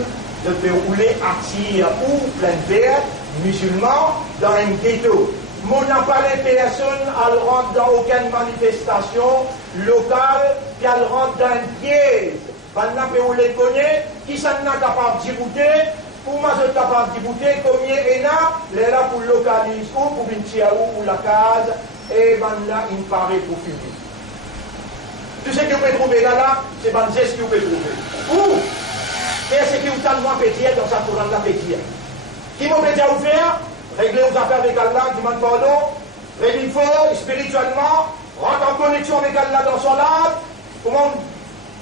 de faire rouler à tir ou plein verre, musulmans, dans un ghetto. On n'a pas les personnes, elles rentrent dans aucune manifestation locale, puis elles rentrent dans un piège. On les connaît, qui s'en a capable d'y bouter, pour moi, je suis capable d'y bouter, combien il y a, les là pour localiser, ou pour une tiaou, ou la case, et là, il paraît pour fumer. Tout ce que vous pouvez trouver là, c'est un geste que vous pouvez trouver. Ou, faire ce que vous avez moins pétir dans sa courant de la pétir. Qui m'a pétir à vous faire? Régler vos affaires avec Allah, demande pardon, régler fort, spirituellement, rentre en connexion avec Allah dans son âme, comment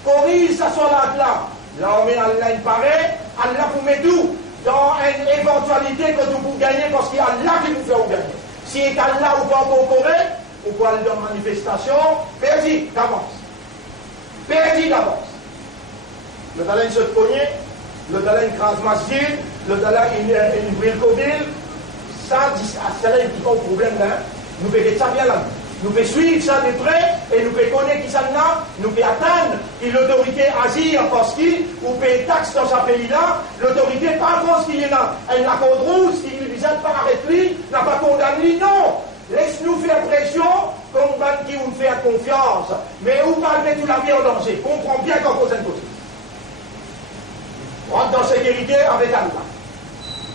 corrige sa solade là. Là, on met Allah, il paraît, Allah vous met tout dans une éventualité que vous pouvez gagner parce qu'il y a Allah qui vous fait gagner. Si c'est Allah ou pas encore correct, ou pas aller dans la manifestation, perdu d'avance. Perdu d'avance. Le talent se poignet, le talent crase masjid, le talent une brille coville, ça, c'est là qui pose problème là. Nous faisons ça bien là. Nous pouvons suivre ça de près et nous pouvons connaître qui ça là. Nous pouvons attendre que l'autorité agisse parce qu'il ou paye taxe dans ce pays-là. L'autorité pas contre ce qu'il est là. Elle n'a pas de rouge, qui ne vient pas arrêter lui, n'a pas condamné, non. Laisse-nous faire pression comme qui vous fait confiance. Mais où parlez tout la vie en danger. Comprends bien qu'en cause un côté. Rentre dans la sécurité avec Allah.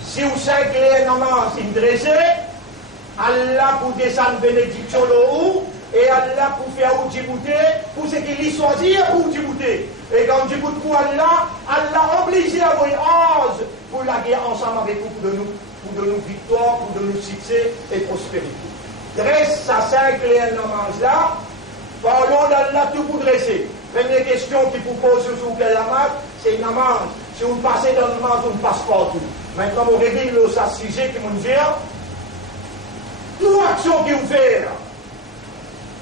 Si vous savez namaz dressé, Allah pour descendre bénédiction le haut, et Allah pour faire ou Djibouti, pour ce qu'il y choisir pour Djibouti. Et quand Djibouti pour Allah, Allah obligé à vous ange pour la guerre ensemble avec vous, pour de nous victoire, pour de nous succès et prospérité. Dresse sa cinq namaz là, parlons d'Allah tout pour dresser. Première question qui vous pose sur quel namaz, c'est namaz. Si vous passez dans le namaz, vous ne passez pas tout. Maintenant, vous réglez le sujet qui vous dit, toute action qui vous fait,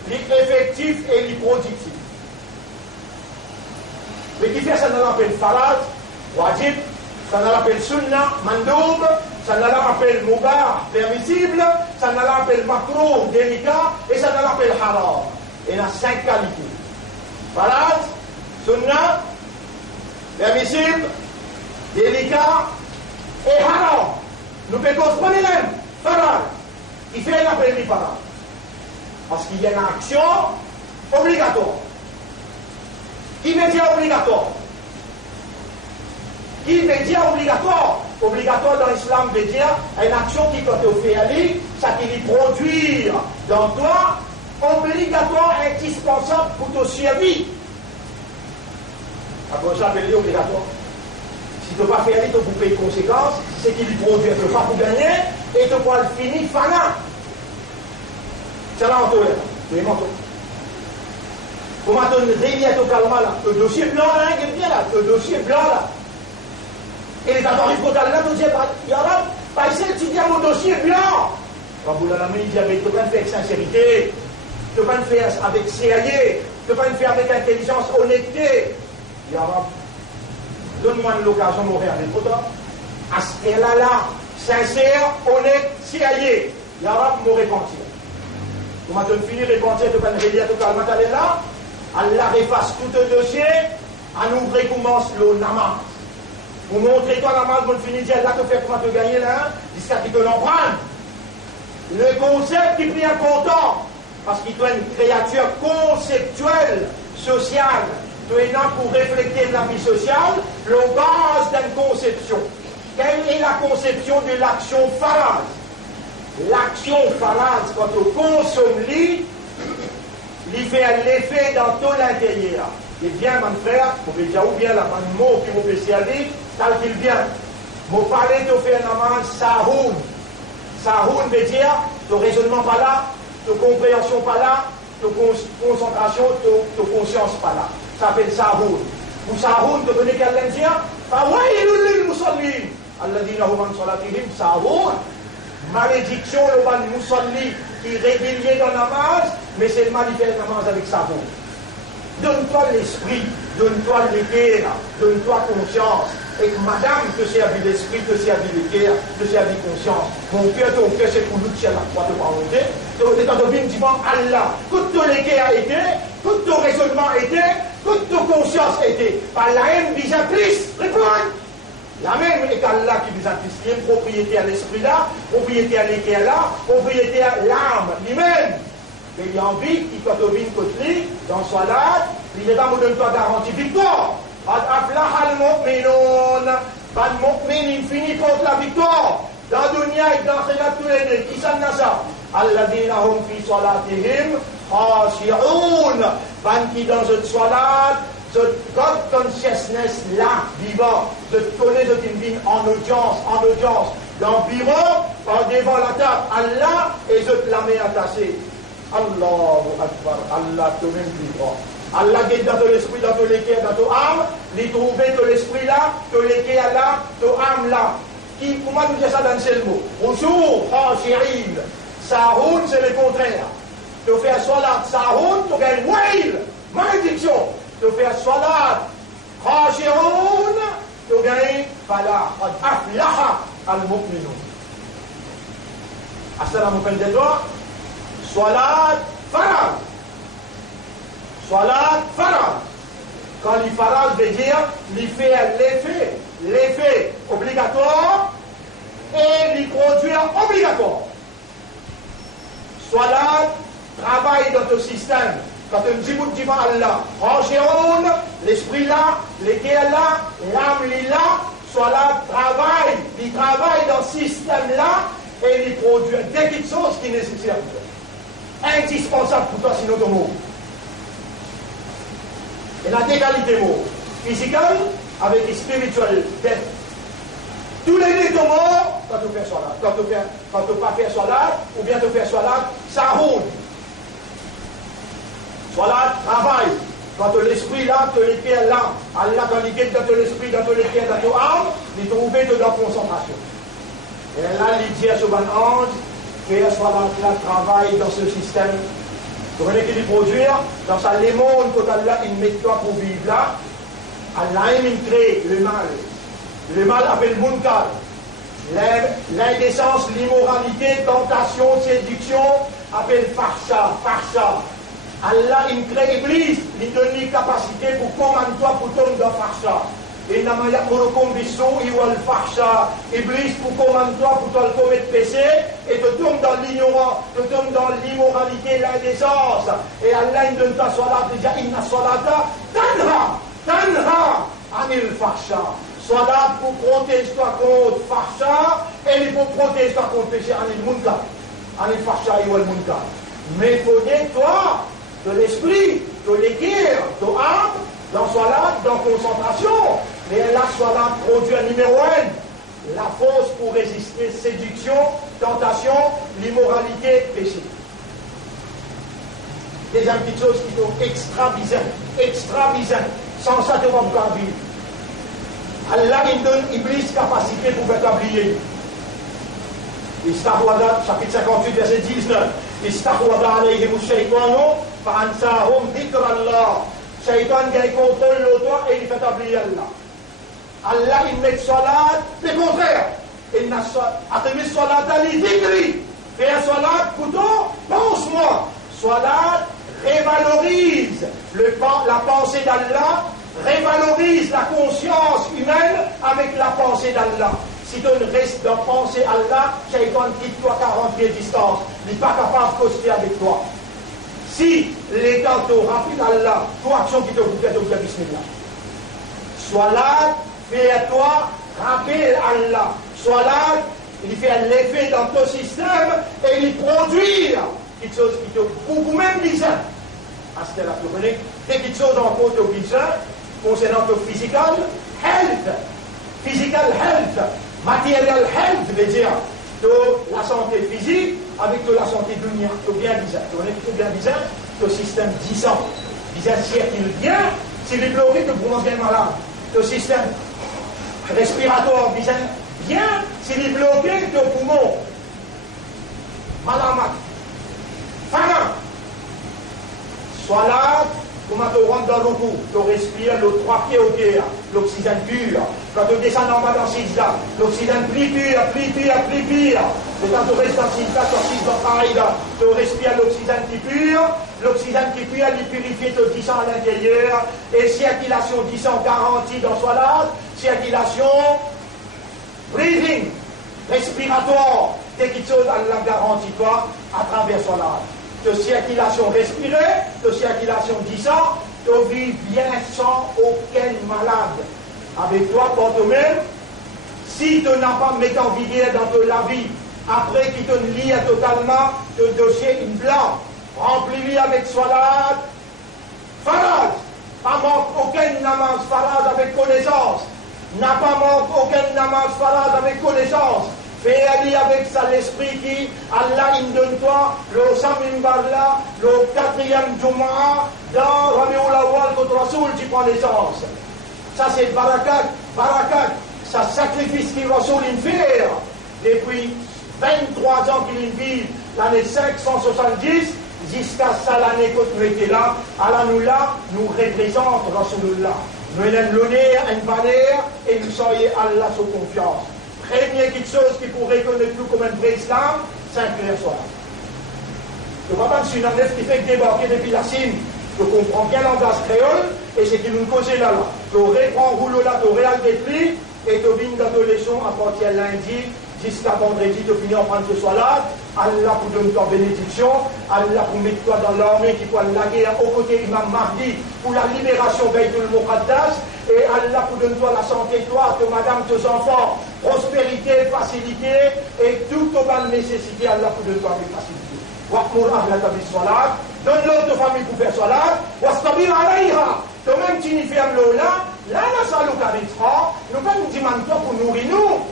l'effectif et l'hyproductif. Mais qui fait ça, on l'appelle farad, wajib, ça on l'appelle sunnah, mandoub, ça on l'appelle mubah, permissible, ça on l'appelle makruh, délicat, et ça on l'appelle haram. Il y a 5 qualités. Farad, sunnah, permissible, délicat et haram. Nous pouvons prendre les mêmes. Farad. Il fait l'appel du farad. Parce qu'il y a une action obligatoire. Qui veut dire obligatoire? Qui veut dire obligatoire? Obligatoire dans l'islam veut dire une action qui, quand tu fais aller, ça qui lui produire dans toi, obligatoire, indispensable pour te survie. Après ça, veut dire obligatoire. Si tu ne peux pas faire aller, tu peux payer les conséquences, c'est qu'il lui produit, tu ne peux pas pour gagner, et tu peux le finir, fana. C'est là, on te lève. Tu es menton. Comment tu réveilles au calme là? Le dossier blanc là, il est bien là. Le dossier blanc là. Et les attendus pour là, tu dis, Yarab, pas ici, tu dis mon dossier blanc. Rabou Lalami, il dit, tu ne peux pas le faire avec sincérité, tu ne peux pas le faire avec sérieux, tu ne peux pas le faire avec intelligence, honnêteté. Yarab, donne-moi l'occasion de mourir avec toi. Et là, sincère, honnête, sérieux. Yarab, me repentir. Comment tu finis de repentir, tu ne peux pas le réveiller tout calme, tu es là. Allah efface tout le dossier, à nous recommence le namaz. Pour montrer toi namaz, pour finir de dire là, tu fais comment te gagner là, jusqu'à ce que tu l'empruntes. Le concept qui est important, parce qu'il est une créature conceptuelle, sociale. Tu es là pour refléter la vie sociale, le base d'une conception. Quelle est la conception de l'action farad? L'action farad, quand on consomme l'île, il fait l'effet dans tout l'intérieur. Et bien, mon frère, vous pouvez dire ou bien la mot qui vous fait servir, tel qu'il vient. Vous parlez de faire namaz sahoun. Sahoun veut dire, ton raisonnement pas là, ton compréhension pas là, ton concentration, ton conscience pas là. Ça s'appelle sahoun. Musahun, tu connais qu'elle l'aime bien? Fawailul lil musallin. Alladhina hum an salatihim sahun. Malédiction, le ban musalli qui est régulier dans la namaz, mais c'est le mal qui fait la namaz avec sahun. Donne-toi l'esprit, donne-toi l'équerre, donne-toi conscience. Et madame, que c'est à vie l'esprit, que c'est à vie l'équerre, que c'est à vie conscience. Mon cœur, ton cœur, c'est pour nous que la croix de volonté. Donc, quand on vient devant Allah, toute ton équerre a été, tout ton raisonnement a été, toute ton conscience a été. Par la haine, déjà plus, réponds. La même est qu'Allah qui nous a plus. Il y a une propriété à l'esprit là, propriété à l'équerre là, propriété à l'âme lui-même. Mais il y a envie, quand on vient côté, dans Salat, il est là, on ne donne pas garantie victoire. Aflaha al-mu'minun. Ban mu'min, il finit contre la victoire. Dans Dunya et dans Khayat tous les deux. Qui s'en a ça? Alladhina hum fi salatihim khashi'un. Ban qui dans une salat, ce God consciousness là, vivant, je connais de une en audience, dans le bureau, devant la table, Allah, et je te la mets attachée. Allahu Akbar, Allah te même vivant. Allah guide dans ton esprit, dans ton équerre, dans ton âme, les trouver ton esprit là, ton équerre là, ton âme là. Comment nous dire ça dans le mot? Bonjour, khashi'in. Sahoun, c'est le contraire. Tu fais un salat, sahoun, tu gagnes wail, malédiction. Tu fais un salat, khashi'un, tu gagnes falah, aflaha al-mu'minun. Assalamu alaikum. Salat farad. Salat farad. Quand il farad veut dire, il fait l'effet obligatoire et il produit obligatoire. Salat travaille dans ton système. Quand tu me dis devant Allah, khashi'un, l'esprit là, l'équerre là, l'âme là, salat travaille. Il travaille dans ce système là et il produit des petites choses qui nécessitent. Indispensable pour toi, sinon ton mot. Et la égalité mot physique avec le spirituel. Tous les deux ton mot, quand tu fais salat, quand tu pas faire salat, ou bien tu fais salat, ça roule. Salat, travail. Quand l'esprit là, tu l'équerre là, Allah quand il guide dans ton esprit, dans ton équerre, dans ton âme, il trouve de la concentration. Et là, il dit à ce bon ange, faire soit la travail dans ce système. Vous voyez qu'il produire dans sa lémone, quand Allah il met toi pour vivre là, Allah il crée le mal. Le mal appelle munkar. L'indécence, l'immoralité, tentation, séduction appelle farsha. Allah il crée Iblis, il donne une capacité pour commander toi pour tomber dans farsha. إنما يأمركم بالسوء والفحشاء. Iblis pour commander toi pour toi le commettre péché et te tombe dans l'ignorance, te tombe dans l'immoralité, l'indécence. Et Allah il donne ta salat déjà inna salata tanha anil fahsha. Salat pour protéger toi contre fahsha et pour protéger toi contre péché anil munkar. Anil fahsha wal munkar. Mais il faut dire toi de l'esprit, de l'équerre, de âme, dans salat, dans concentration. Mais là, salat produit un numéro 1. La force pour résister séduction, tentation, l'immoralité, péché. Deuxième petite chose qui sont extra bizarre. Sans ça, tu ne vas pas vivre. Allah, il donne Iblis capacité pour faire oublier. Istahwada, chapitre 58, verset 19. Istahwada alayhim shaytanu, fa'ansahum dhikrallah. Shaitan gagne contrôle de toi et il fait oublier Allah. Allah, il met salat, c'est contraire. Il n'a atteint salat à l'idikri. Fais un salat, plutôt, pense-moi. Salat révalorise la pensée d'Allah, révalorise la conscience humaine avec la pensée d'Allah. Si tu restes dans penser Allah, Shaitan quitte toi 40 pieds de distance. Il n'est pas capable de coster avec toi. Si l'état te rappelle Allah, toi action qui te fait au bismillah. Salat, fais à toi, rappelle Allah. Salat, il fait un effet dans ton système et il produit quelque chose qui te beaucoup même bizarre. À ce là, vous connaissez des petites choses en côté au bizarre concernant ton physical health. Physical health, material health, veut dire la santé physique avec la santé dunya. C'est bien bizarre. Vous connaissez tout bien bizarre, le système 10 ans. Bizarre circule bien, s'il est bloqué, que pour manger malade, le système respiratoire bien, s'il est bloqué, le poumon, malade, faim, soit là, comment tu rentres dans le cou, tu respires le 3 pieds au terre, l'oxygène pur. Quand tu descends en bas dans 6 là, l'oxygène plus pur. Et quand tu restes dans 6 là, sur 6 dans pareil là, tu respires l'oxygène qui pur. L'oxygène qui pur, il purifie ton 10 à l'intérieur. Et circulation 10 garantie dans soi là, circulation, breathing, respiratoire, dès qu'il chose, elle la garantit quoi à travers soi là. De circulation respirée, de circulation 10 ans, tu vis bien sans aucun malade. Avec toi, pour toi-même, si tu n'as pas mis en vigueur dans ta vie, après qu'il te lie totalement, le dossier in blanc, remplis-le avec salade, farad, pas manque aucun namaz farad avec connaissance, n'a pas manque aucun namaz farad avec connaissance. Fais aller avec ça l'esprit qui, Allah il donne toi, le Samim Barla, le 4e Jumu'ah, dans Rabiul Awwal contre Rasoul, tu prends naissance. Ça c'est Barakat, ça sacrifice qu'il Rasoul il fait. Depuis 23 ans qu'il vit, l'année 570, jusqu'à ça l'année que nous étions là, Allah nous là, nous représente Rasoulullah. Nous avons l'honneur, une valeur, et nous soyons Allah sous confiance. Première chose qui pourrait reconnaître nous comme un vrai islam, c'est un clair soir. Le papa de Sunanef qui fait débarquer depuis la Chine, je comprends bien l'anglaise créole, et c'est qui nous cause là. Tu reprends rouleau là, tu réal dépli, et tu viens dans les leçons à partir de lundi, jusqu'à vendredi, tu finis en prendre ce soir là. Allah pour donner ta bénédiction, Allah pour mettre toi dans l'armée qui peut la guerre aux côtés d'Imam Mahdi pour la libération Baytul Muqaddas, et Allah pour donner toi la santé, toi, tes madame, tes enfants, prospérité, facilité, et toute ta nécessité, Allah pour donner toi avec facilité. Waqmur ahlaka bis salat, donne l'autre famille pour faire salat, wastabir alayha, toi-même tu n'y fais un là, là, saluka rizqa, nous pas nous demandons toi pour nourrir nous.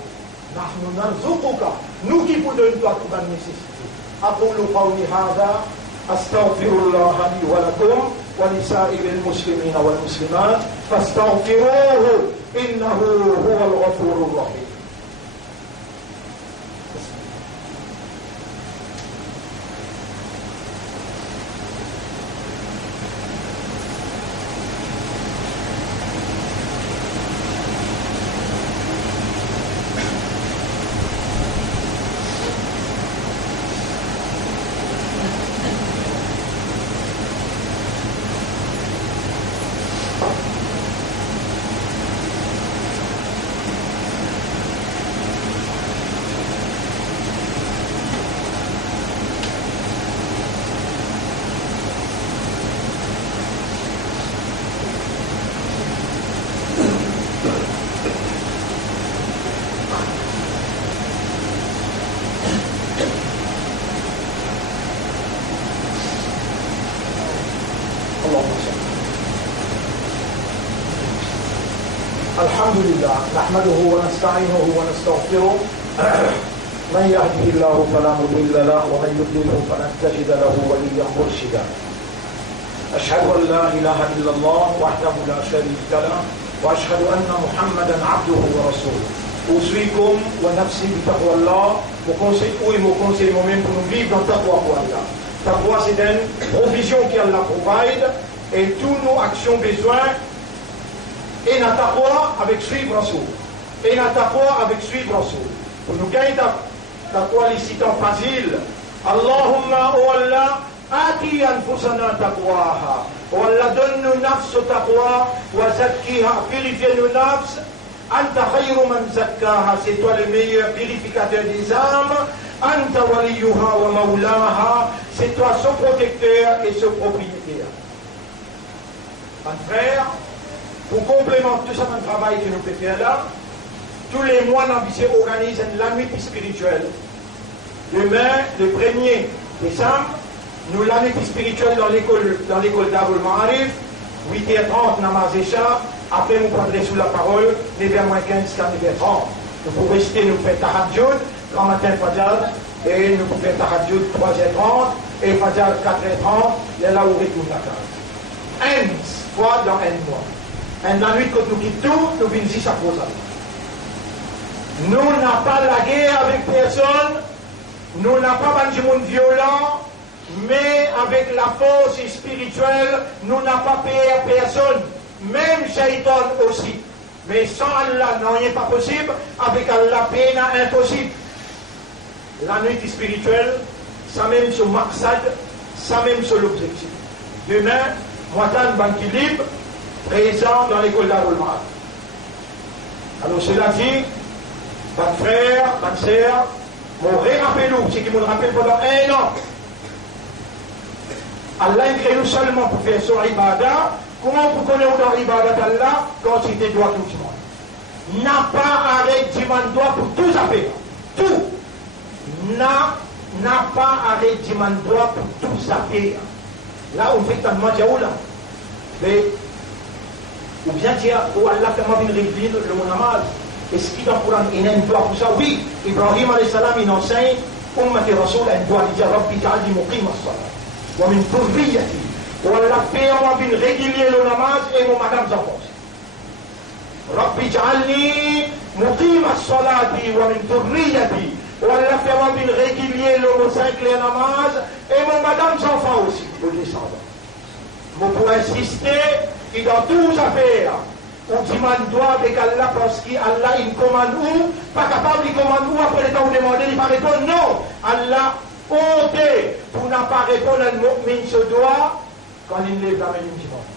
Nous qui vous donnons toi toute la nécessité. أقول قولي هذا أستغفر الله لي ولكم ولسائر المسلمين والمسلمات فاستغفروه إنه هو الغفور الرحيم. الحمد لله نحمده ونستعينه ونستغفره من يهده الله فلا مضل له ومن يضلله فلن تجد له وليا مرشدا أشهد أن لا إله إلا الله وحده لا شريك له وأشهد أن محمدا عبده ورسوله أوصيكم ونفسي بتقوى الله وكونسي moi-même pour nous vivre dans taqwa pour Allah. Taqwa c'est une provision qu'Allah provide et toutes nos actions besoin et na taqwa avec suivre Rasoul. Et na taqwa avec suivre Rasoul. Pour nous gagner taqwa licite en facile. Allahumma o Allah, ati anfusana taqwaha. O Allah donne-nous nafs taqwa, wa zakkiha, purifie nos nafs. Anta khayru man zakkaha, c'est toi le meilleur purificateur des âmes. Anta waliyuha wa maulaha, c'est toi son protecteur et son propriétaire. Un frère, pour complémenter tout ça dans le travail que nous faisons là, tous les mois, nous organisons la nuit spirituelle. Demain, le 1er décembre, nous la nuit spirituelle dans l'école d'Abul Ma'arif, 8h30, namaz Isha, après nous prendrons sous la parole, 9h15 jusqu'à 9h30. Nous pouvons rester, nous faire tahajjud, grand matin Fajr, et nous pouvons faire tahajjud 3h30, et Fajr 4h30, et là où retourne la case. fois dans un mois. Et la nuit, quand nous quittons, nous venons ici à cause. Nous n'avons pas la guerre avec personne, nous n'avons pas du monde violent, mais avec la force spirituelle, nous n'avons pas payé à personne, même Shaitan aussi. Mais sans Allah, non, il n'est pas possible, avec Allah, peine impossible. La nuit spirituelle, ça même sur Maksad, ça même sur l'objectif. Demain, moi, j'ai un banquier libre, présent dans l'école d'Arulmar. Alors, cela dit, votre frère, votre sœur, mon rappelez-nous, c'est qui me rappelle pendant un an. Allah crée nous seulement pour faire son ibadah. Comment vous connaissez dans l'ibadah d'Allah quand il te doit tout le monde? N'a pas arrêté de doigt pour tout ça faire. Tout. N'a pas arrêté de doigt pour tout ça faire. Là, on fait tellement de là. Mais, ou bien dire, où Allah fait moi une régline, le monamaz. Est-ce qu'il dans le Coran, il y a une doigt pour ça? Oui. Ibrahim alayhi salam, il enseigne, Ummati Rasoul a une doigt, il dit, Rabbi ta'ali muqim as-salat. Wa min dhurriyyati. Ou Allah fait moi une régulier le namaz et mon madame s'enfonce. Rabbi ta'ali muqim as-salati wa min dhurriyyati. Ou Allah fait moi une régulier le 5 les namaz et mon madame s'enfonce aussi. Pour descendre. Mais pour insister, et dans toutes les affaires, on demande droit avec Allah parce qu'Allah il commande où, pas capable il commande où, après le temps où demander, il va répondre non. Allah honte pour ne pas répondre à mu'min ce doigt quand il lève la main du dimanche.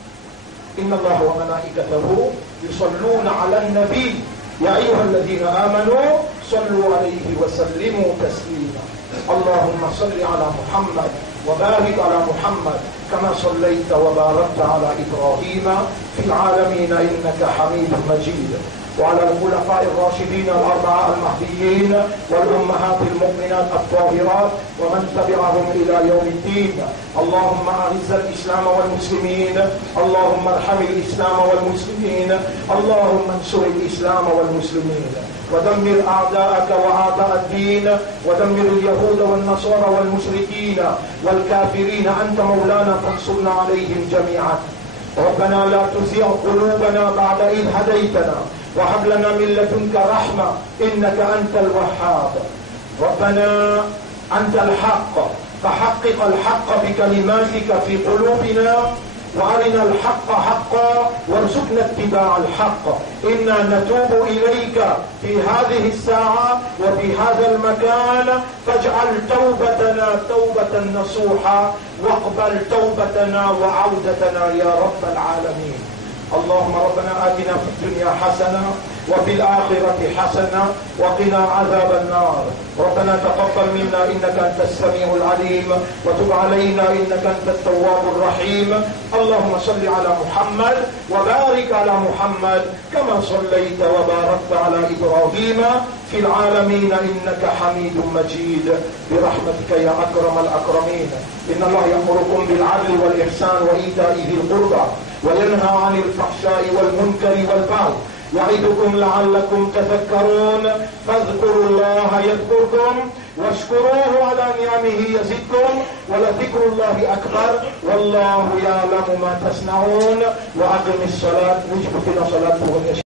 Inna Allah wa malaikatahu yusalluna ala an-nabi ya ayyuha alladhina amanu sallu alayhi wa sallimu taslima. Allahumma salli ala Muhammad wa barik ala Muhammad كما صليت وباركت على إبراهيم في العالمين إنك حميد مجيد وعلى الخلفاء الراشدين الأربعة المهديين والأمهات المؤمنات الطاهرات ومن تبعهم إلى يوم الدين. اللهم أعز الإسلام والمسلمين، اللهم ارحم الإسلام والمسلمين، اللهم انصر الإسلام والمسلمين ودمر أعداءك وأعداء الدين ودمر اليهود والنصارى والمشركين والكافرين. أنت مولانا فانصرنا عليهم جميعا. ربنا لا تزغ قلوبنا بعد إذ هديتنا وهب لنا من لدنك رحمة إنك أنت الوهاب. ربنا أنت الحق فحقق الحق بكلماتك في قلوبنا وأرنا الحق حقا وارزقنا اتباع الحق. إنا نتوب إليك في هذه الساعة وفي هذا المكان فاجعل توبتنا توبة نصوحا واقبل توبتنا وعودتنا يا رب العالمين. اللهم ربنا آتنا في الدنيا حسنة وفي الآخرة حسنة وقنا عذاب النار. ربنا تقبل منا إنك أنت السميع العليم وتب علينا إنك أنت التواب الرحيم. اللهم صل على محمد وبارك على محمد كما صليت وباركت على إبراهيم في العالمين إنك حميد مجيد برحمتك يا أكرم الأكرمين. إن الله يأمركم بالعدل والإحسان وإيتاء ذي القربى وينهى عن الفحشاء والمنكر والبغي يعظكم لعلكم تذكرون. فاذكروا الله يذكركم واشكروه على نعمه يزدكم ولذكر الله أكبر والله يعلم ما تصنعون. وأقم الصلاة. نجبتنا صلاة